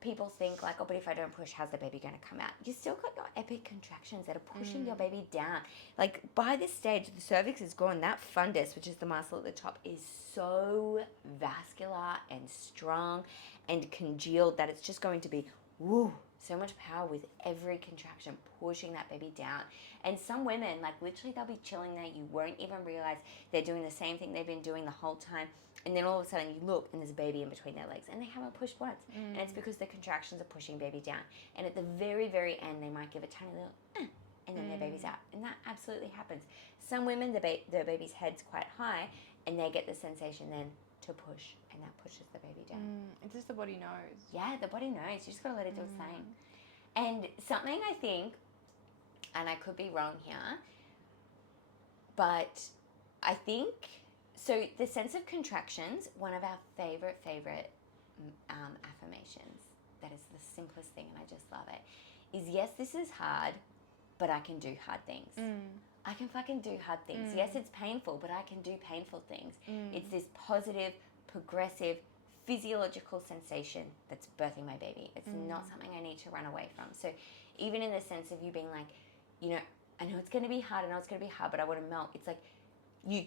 people think like, oh, but if I don't push, how's the baby going to come out? You still got your epic contractions that are pushing your baby down. Like by this stage, the cervix is gone. That fundus, which is the muscle at the top, is so vascular and strong and congealed that it's just going to be so much power with every contraction, pushing that baby down. And some women, like literally they'll be chilling there, you won't even realize they're doing the same thing they've been doing the whole time. And then all of a sudden you look and there's a baby in between their legs and they haven't pushed once. And it's because the contractions are pushing baby down. And at the very, very end, they might give a tiny little and then their baby's out. And that absolutely happens. Some women, their baby's head's quite high and they get the sensation then to push, and that pushes the baby down. It's just the body knows. Yeah, the body knows. You just got to let it do its thing. And something I think, and I could be wrong here, but I think, so the sense of contractions, one of our favorite affirmations, that is the simplest thing and I just love it, is yes, this is hard, but I can do hard things. I can fucking do hard things. Yes, it's painful, but I can do painful things. It's this positive, progressive, physiological sensation that's birthing my baby. It's not something I need to run away from. So even in the sense of you being like, I know it's going to be hard, but I want to melt. It's like you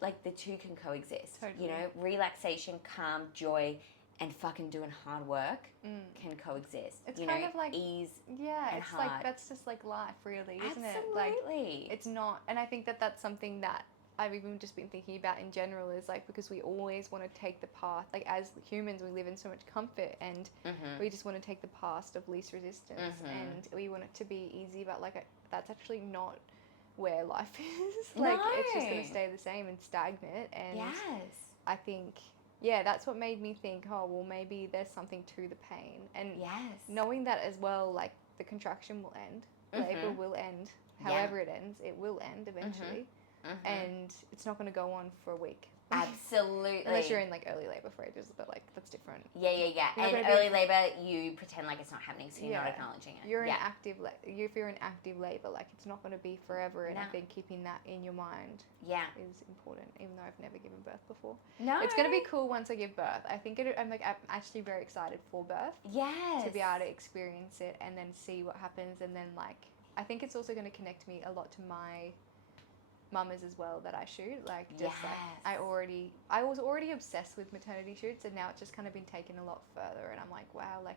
like the two can coexist. Totally. Relaxation, calm, joy, and fucking doing hard work can coexist. It's kind of like ease. Yeah, and it's hard. like that's just like life, really, isn't it? Absolutely. Like it's not, and I think that that's something that I've even just been thinking about in general is like because we always want to take the path, like as humans we live in so much comfort and we just want to take the path of least resistance and we want it to be easy, but like that's actually not where life is. Like, No. it's just going to stay the same and stagnant. And Yes. I think, yeah, that's what made me think, oh, well, maybe there's something to the pain. And Yes. knowing that as well, like, the contraction will end, labor will end, however it ends, it will end eventually. And it's not going to go on for a week. Absolutely. Unless you're in, like, early labor for ages, but, like, that's different. Yeah. And early labor, you pretend like it's not happening, so you're not acknowledging it. You're in active if you're in active labor, like, it's not going to be forever, and No. I think keeping that in your mind is important, even though I've never given birth before. No. It's going to be cool once I give birth. I think I'm actually very excited for birth. Yes. To be able to experience it and then see what happens, and then, like, I think it's also going to connect me a lot to my mamas as well that I shoot. Like, just like I was already obsessed with maternity shoots, and now it's just kind of been taken a lot further, and I'm like, wow, like,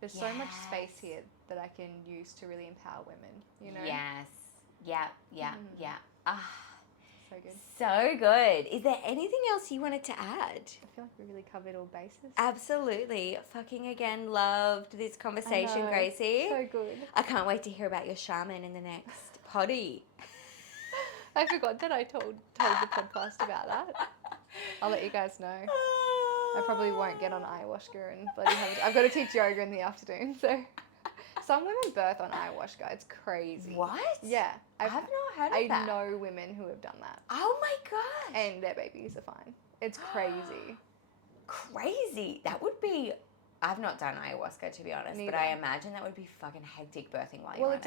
there's so much space here that I can use to really empower women, you know? Yes. Yeah. Ah. So good. So good. Is there anything else you wanted to add? I feel like we really covered all bases. Absolutely. Fucking again, loved this conversation, I know. Gracie. So good. I can't wait to hear about your shaman in the next potty. I forgot that I told the podcast about that. I'll let you guys know. I probably won't get on ayahuasca and bloody I've got to teach yoga in the afternoon, so some women birth on ayahuasca. It's crazy. What? Yeah. I've not heard of that. I know women who have done that. Oh my gosh. And their babies are fine. It's crazy. Crazy. That would be... I've not done ayahuasca, to be honest, Neither. but I imagine that would be fucking hectic birthing while you're on Well,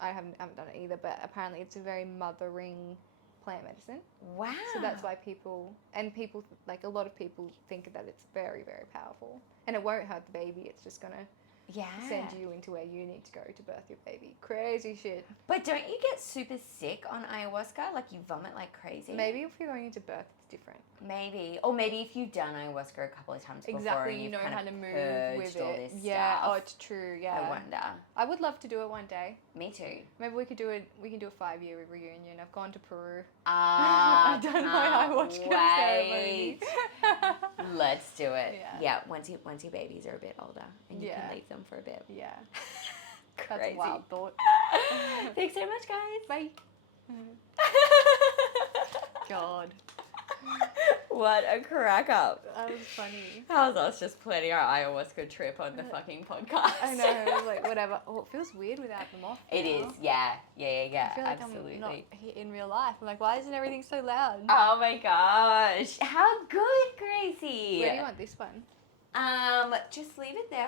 I haven't done it either, but apparently it's a very mothering plant medicine. Wow. So that's why like, a lot of people think that it's very, very powerful. And it won't hurt the baby. It's just going to send you into where you need to go to birth your baby. Crazy shit. But don't you get super sick on ayahuasca? Like, you vomit like crazy? Maybe if you're going into birth, it's different. Maybe. Or maybe if you've done ayahuasca a couple of times before. Exactly, and you you've know kind how of to move purged with all it. this Yeah, stuff. oh, it's true, yeah. I wonder. I would love to do it one day. Me too. Maybe we can do a 5-year reunion. I've gone to Peru. I've done my ayahuasca ceremony. Let's do it. Yeah. Once your babies are a bit older and you can leave them for a bit. Yeah. Crazy. That's a wild thought. Thanks so much, guys. Bye. God. What a crack up. That was funny. How's us just planning our ayahuasca trip on the fucking podcast? I know, it was like, whatever. Oh, it feels weird without them off. It is, yeah. I feel like absolutely. I'm not here in real life. I'm like, why isn't everything so loud? Oh my gosh. How good, Gracie. Where do you want this one? Just leave it there